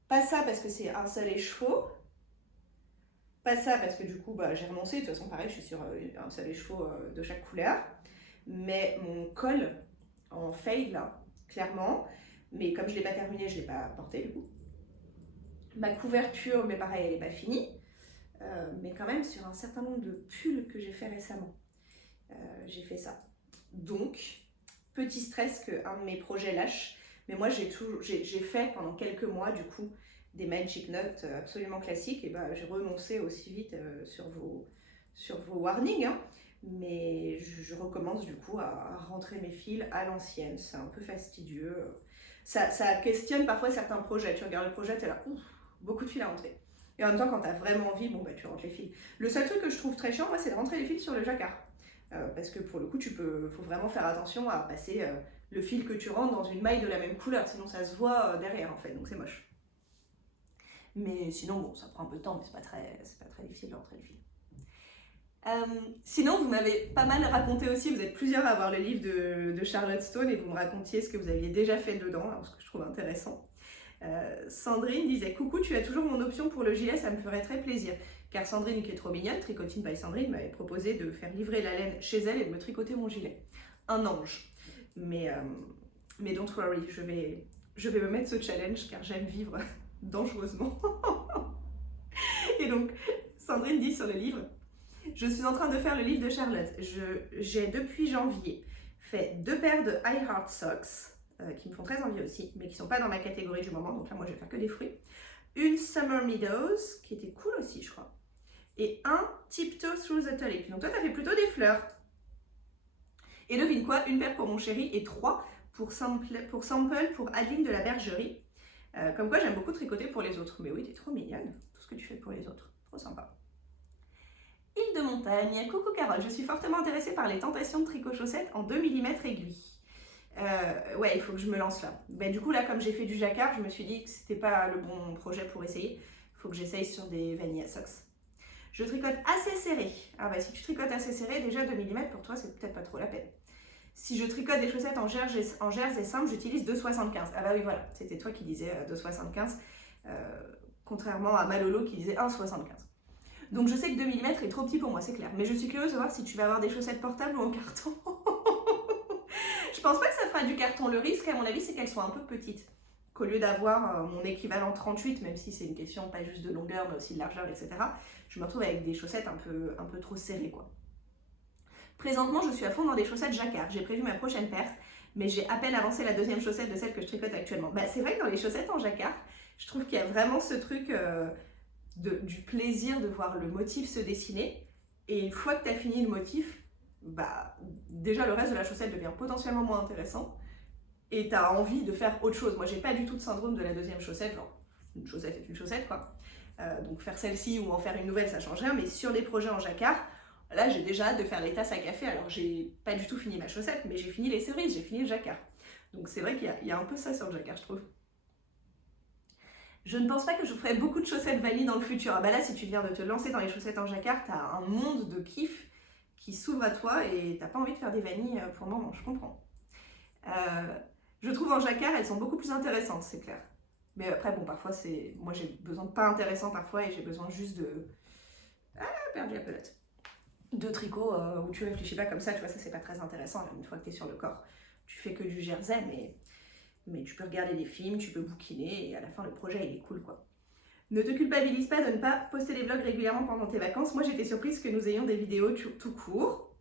Pas ça parce que c'est un seul écheveau. Pas ça parce que du coup j'ai renoncé. De toute façon pareil, je suis sur un seul écheveau de chaque couleur. Mais mon col en fade là, clairement. Mais comme je ne l'ai pas terminé, je ne l'ai pas porté du coup. Ma couverture, mais pareil, elle n'est pas finie. Mais quand même sur un certain nombre de pulls que j'ai fait récemment. j'ai fait ça. Donc, petit stress qu'un de mes projets lâche, mais moi j'ai fait pendant quelques mois du coup des Magic Notes absolument classiques, et bah j'ai renoncé aussi vite sur vos warnings, hein. Mais je recommence du coup à rentrer mes fils à l'ancienne, c'est un peu fastidieux. Ça questionne parfois certains projets, tu regardes le projet, t'es là, ouf, beaucoup de fils à rentrer. Et en même temps, quand t'as vraiment envie, bon bah tu rentres les fils. Le seul truc que je trouve très chiant, moi, c'est de rentrer les fils sur le jacquard. Parce que pour le coup, faut vraiment faire attention à passer le fil que tu rentres dans une maille de la même couleur, sinon ça se voit derrière en fait, donc c'est moche. Mais sinon, bon, ça prend un peu de temps, mais c'est pas très difficile de rentrer le fil. Sinon, vous m'avez pas mal raconté aussi, vous êtes plusieurs à avoir le livre de Charlotte Stone et vous me racontiez ce que vous aviez déjà fait dedans, alors, ce que je trouve intéressant. Sandrine disait « Coucou, tu as toujours mon option pour le gilet, ça me ferait très plaisir. » Car Sandrine, qui est trop mignonne, Tricotine by Sandrine, m'avait proposé de faire livrer la laine chez elle et de me tricoter mon gilet. Un ange. Mais don't worry, je vais me mettre ce challenge car j'aime vivre dangereusement. Et donc, Sandrine dit sur le livre « Je suis en train de faire le livre de Charlotte. J'ai depuis janvier fait 2 paires de I Heart Socks, qui me font très envie aussi, mais qui ne sont pas dans ma catégorie du moment, donc là moi je vais faire que des fruits. Une Summer Meadows, qui était cool aussi je crois, et un Tiptoe Through the Tulip. Donc toi tu as fait plutôt des fleurs. Et devine quoi, une paire pour mon chéri et 3 pour Sample pour Adeline de la Bergerie. Comme quoi j'aime beaucoup tricoter pour les autres. Mais oui, t'es trop mignonne, tout ce que tu fais pour les autres, trop sympa. Île de montagne, coucou Carole, je suis fortement intéressée par les tentations de tricot chaussettes en 2 mm aiguille. Ouais, il faut que je me lance là. Ben, du coup, là, comme j'ai fait du jacquard, je me suis dit que c'était pas le bon projet pour essayer. Il faut que j'essaye sur des Vanilla Socks. Je tricote assez serré. Ah bah, si tu tricotes assez serré, déjà 2 mm pour toi, c'est peut-être pas trop la peine. Si je tricote des chaussettes en jersey simple, j'utilise 2,75. Ah bah oui, voilà, c'était toi qui disais 2,75, contrairement à Malolo qui disait 1,75. Donc je sais que 2 mm est trop petit pour moi, c'est clair. Mais je suis curieuse de voir si tu vas avoir des chaussettes portables ou en carton. Je pense pas que ça fera du carton. Le risque, à mon avis, c'est qu'elles soient un peu petites. Qu'au lieu d'avoir mon équivalent 38, même si c'est une question pas juste de longueur, mais aussi de largeur, etc., je me retrouve avec des chaussettes un peu trop serrées, quoi. Présentement, je suis à fond dans des chaussettes jacquard. J'ai prévu ma prochaine paire, mais j'ai à peine avancé la deuxième chaussette de celle que je tricote actuellement. Bah, c'est vrai que dans les chaussettes en jacquard, je trouve qu'il y a vraiment ce truc du plaisir de voir le motif se dessiner. Et une fois que tu as fini le motif, bah, déjà le reste de la chaussette devient potentiellement moins intéressant et tu as envie de faire autre chose. Moi, j'ai pas du tout de syndrome de la deuxième chaussette, genre une chaussette est une chaussette, quoi. Donc faire celle-ci ou en faire une nouvelle, ça change rien, mais sur les projets en jacquard, là, j'ai déjà hâte de faire les tasses à café. Alors, j'ai pas du tout fini ma chaussette, mais j'ai fini les cerises, j'ai fini le jacquard. Donc, c'est vrai qu'il y a un peu ça sur le jacquard, je trouve. Je ne pense pas que je ferai beaucoup de chaussettes vanille dans le futur. Ah bah là, si tu viens de te lancer dans les chaussettes en jacquard, t'as un monde de kiff qui s'ouvre à toi et t'as pas envie de faire des vanilles pour le moment, je comprends. Je trouve en jacquard, elles sont beaucoup plus intéressantes, c'est clair. Mais après, bon, parfois, moi, j'ai besoin de pas intéressant parfois et j'ai besoin juste de... Ah, perdu la pelote. De tricot où tu réfléchis pas comme ça, tu vois, ça c'est pas très intéressant une fois que tu es sur le corps. Tu fais que du jersey, mais tu peux regarder des films, tu peux bouquiner et à la fin le projet il est cool quoi. Ne te culpabilise pas de ne pas poster des vlogs régulièrement pendant tes vacances. Moi j'étais surprise que nous ayons des vidéos tout court.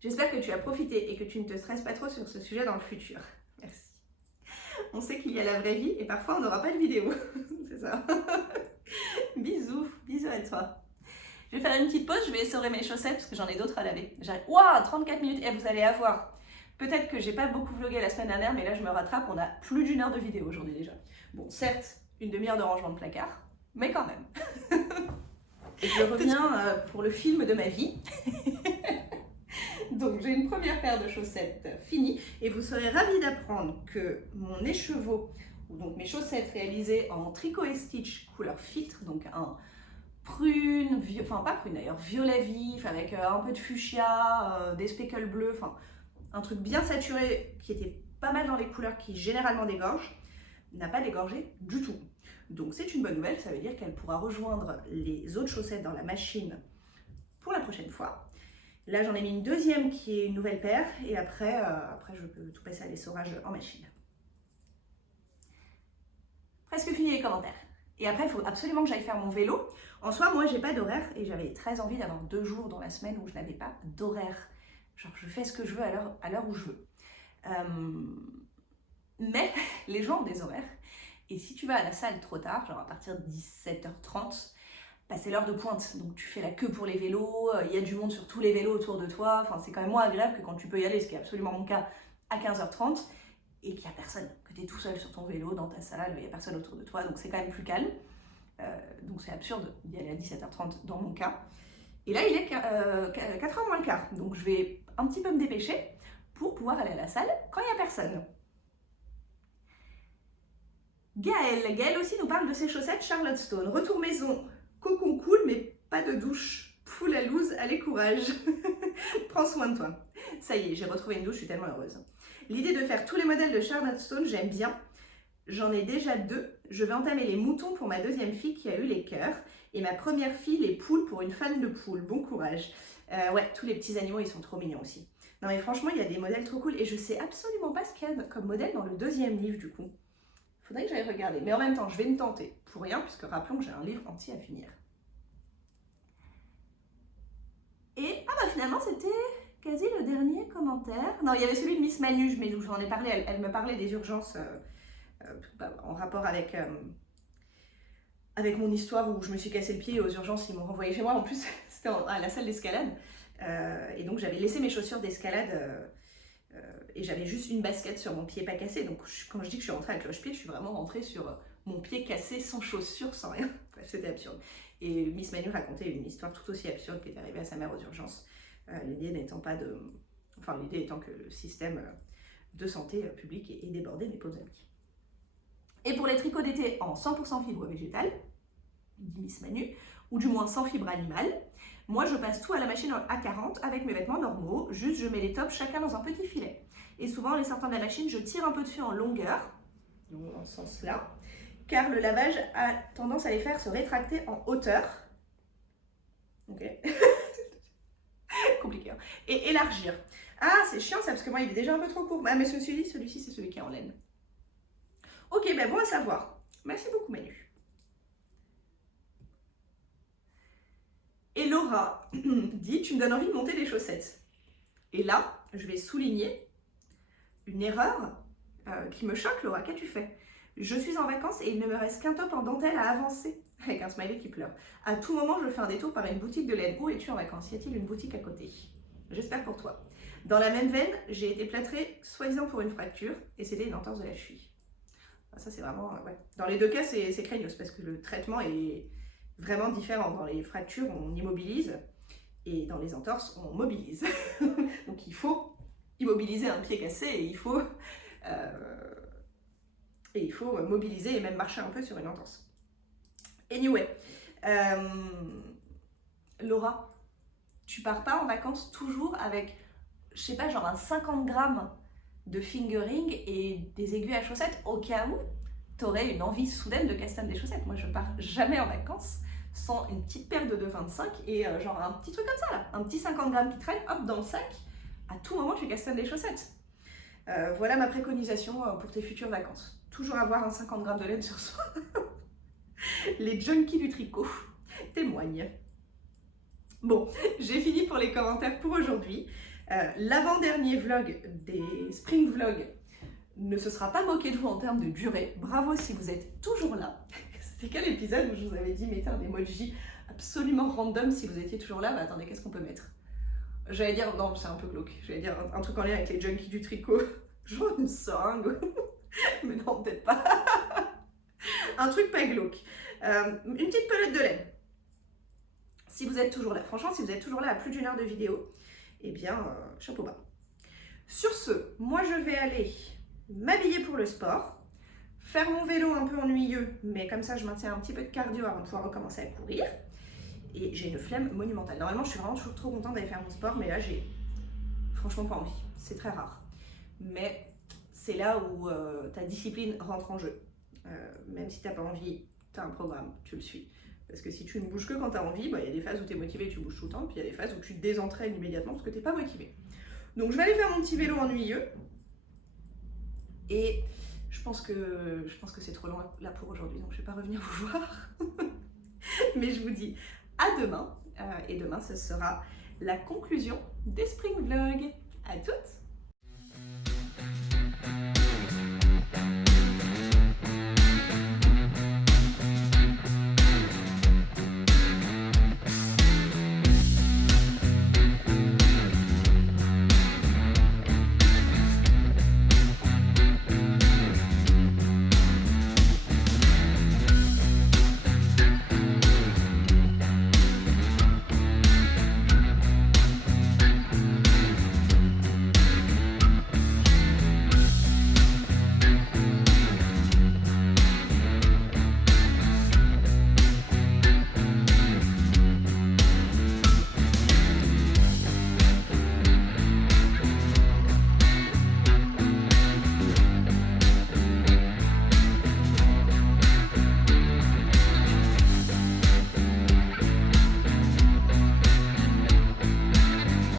J'espère que tu as profité et que tu ne te stresses pas trop sur ce sujet dans le futur. Merci. On sait qu'il y a la vraie vie et parfois on n'aura pas de vidéo. C'est ça. Bisous à toi. Je vais faire une petite pause, je vais essorer mes chaussettes parce que j'en ai d'autres à laver. J'arrive. Waouh, 34 minutes et vous allez avoir. Peut-être que j'ai pas beaucoup vlogué la semaine dernière, mais là je me rattrape, on a plus d'1 heure de vidéo aujourd'hui déjà. Bon, certes, une demi-heure de rangement de placard, mais quand même. Et je reviens pour le film de ma vie. Donc j'ai une première paire de chaussettes finie et vous serez ravis d'apprendre que mon écheveau, ou donc mes chaussettes réalisées en tricot et stitch couleur filtre, donc un prune, enfin pas prune d'ailleurs, violet vif avec un peu de fuchsia, des speckles bleus, enfin un truc bien saturé qui était pas mal dans les couleurs qui généralement dégorgent, n'a pas dégorgé du tout. Donc c'est une bonne nouvelle, ça veut dire qu'elle pourra rejoindre les autres chaussettes dans la machine pour la prochaine fois. Là j'en ai mis une deuxième qui est une nouvelle paire et après je peux tout passer à l'essorage en machine. Presque fini les commentaires. Et après, il faut absolument que j'aille faire mon vélo. En soi, moi, j'ai pas d'horaire et j'avais très envie d'avoir 2 jours dans la semaine où je n'avais pas d'horaire. Genre, je fais ce que je veux à l'heure où je veux. Mais les gens ont des horaires. Et si tu vas à la salle trop tard, genre à partir de 17h30, bah c'est l'heure de pointe. Donc tu fais la queue pour les vélos, il y a du monde sur tous les vélos autour de toi. Enfin, c'est quand même moins agréable que quand tu peux y aller, ce qui est absolument mon cas, à 15h30. Et qu'il n'y a personne, que tu es tout seul sur ton vélo, dans ta salle, il n'y a personne autour de toi, donc c'est quand même plus calme. Donc c'est absurde d'y aller à 17h30 dans mon cas. Et là, il est 4h moins le quart, donc je vais un petit peu me dépêcher pour pouvoir aller à la salle quand il n'y a personne. Gaëlle aussi nous parle de ses chaussettes Charlotte Stone. Retour maison, cocon cool, mais pas de douche. Full à loose, allez courage. Prends soin de toi. Ça y est, j'ai retrouvé une douche, je suis tellement heureuse. L'idée de faire tous les modèles de Charlotte Stone, j'aime bien. J'en ai déjà 2. Je vais entamer les moutons pour ma deuxième fille qui a eu les cœurs. Et ma première fille, les poules pour une fan de poules. Bon courage. Ouais, tous les petits animaux, ils sont trop mignons aussi. Non mais franchement, il y a des modèles trop cool. Et je sais absolument pas ce qu'il y a comme modèle dans le deuxième livre du coup. Faudrait que j'aille regarder. Mais en même temps, je vais me tenter. Pour rien, puisque rappelons que j'ai un livre entier à finir. Et ah bah finalement, c'était quasi le dernier commentaire. Non, il y avait celui de Miss Manu, mais j'en ai parlé. Elle me parlait des urgences en rapport avec mon histoire où je me suis cassé le pied et aux urgences, ils m'ont renvoyé chez moi. En plus, c'était à la salle d'escalade. Et donc, j'avais laissé mes chaussures d'escalade et j'avais juste une basket sur mon pied pas cassé. Donc, quand je dis que je suis rentrée à cloche-pied, je suis vraiment rentrée sur mon pied cassé, sans chaussures, sans rien. Bref, c'était absurde. Et Miss Manu racontait une histoire tout aussi absurde qui est arrivée à sa mère aux urgences. L'idée n'étant pas de... Enfin, l'idée étant que le système de santé public est débordé, mes pauvres amis. Et pour les tricots d'été en 100% fibre végétale, dit Miss Manu, ou du moins sans fibre animale, moi je passe tout à la machine à 40 avec mes vêtements normaux, juste je mets les tops chacun dans un petit filet. Et souvent en les sortant de la machine, je tire un peu dessus en longueur, donc dans ce sens-là, car le lavage a tendance à les faire se rétracter en hauteur. Ok. Compliqué. Hein. Et élargir. Ah, c'est chiant ça, parce que moi il est déjà un peu trop court. Ah, mais celui-ci c'est celui qui est en laine. Ok, ben bon à savoir. Merci beaucoup Manu. Et Laura dit, tu me donnes envie de monter des chaussettes. Et là, je vais souligner une erreur qui me choque, Laura. Qu'as-tu fait? Je suis en vacances et il ne me reste qu'un top en dentelle à avancer. Avec un smiley qui pleure. À tout moment, je fais un détour par une boutique de laine. Où es-tu en vacances? Y a-t-il une boutique à côté? J'espère pour toi. Dans la même veine, j'ai été plâtrée, soi-disant pour une fracture, et c'était une entorse de la cheville. Ça, c'est vraiment... ouais. Dans les deux cas, c'est craignos, parce que le traitement est vraiment différent. Dans les fractures, on immobilise, et dans les entorses, on mobilise. Donc, il faut immobiliser un pied cassé, et il faut mobiliser et même marcher un peu sur une entorse. Anyway, Laura, tu pars pas en vacances toujours avec, je sais pas, genre un 50 grammes de fingering et des aiguilles à chaussettes au cas où t'aurais une envie soudaine de custom des chaussettes. Moi, je pars jamais en vacances sans une petite paire de 2,25 et genre un petit truc comme ça là, un petit 50 grammes qui traîne, hop, dans le sac. À tout moment, tu custom des chaussettes. Voilà ma préconisation pour tes futures vacances. Toujours avoir un 50 grammes de laine sur soi. Les junkies du tricot témoignent. Bon, j'ai fini pour les commentaires pour aujourd'hui. L'avant-dernier vlog des Spring Vlogs ne se sera pas moqué de vous en termes de durée. Bravo si vous êtes toujours là. C'était quel épisode où je vous avais dit mettez un emoji absolument random si vous étiez toujours là? Bah attendez, qu'est-ce qu'on peut mettre? J'allais dire, non, c'est un peu glauque. J'allais dire un truc en lien avec les junkies du tricot. Genre une seringue. Mais non, peut-être pas. Un truc pas glauque. Une petite pelote de laine. Si vous êtes toujours là, franchement, si vous êtes toujours là à plus d'1 heure de vidéo, eh bien, chapeau bas. Sur ce, moi je vais aller m'habiller pour le sport, faire mon vélo un peu ennuyeux, mais comme ça je maintiens un petit peu de cardio avant de pouvoir recommencer à courir. Et j'ai une flemme monumentale. Normalement, je suis vraiment toujours trop contente d'aller faire mon sport, mais là, j'ai franchement pas envie. C'est très rare. Mais c'est là où ta discipline rentre en jeu. Même si t'as pas envie, t'as un programme, tu le suis. Parce que si tu ne bouges que quand t'as envie, bah, y a des phases où t'es motivé et tu bouges tout le temps, puis il y a des phases où tu te désentraînes immédiatement parce que t'es pas motivé. Donc je vais aller faire mon petit vélo ennuyeux. Et Je pense que c'est trop long là pour aujourd'hui, donc je vais pas revenir vous voir. Mais je vous dis à demain, et demain ce sera la conclusion des Spring Vlogs. À toutes!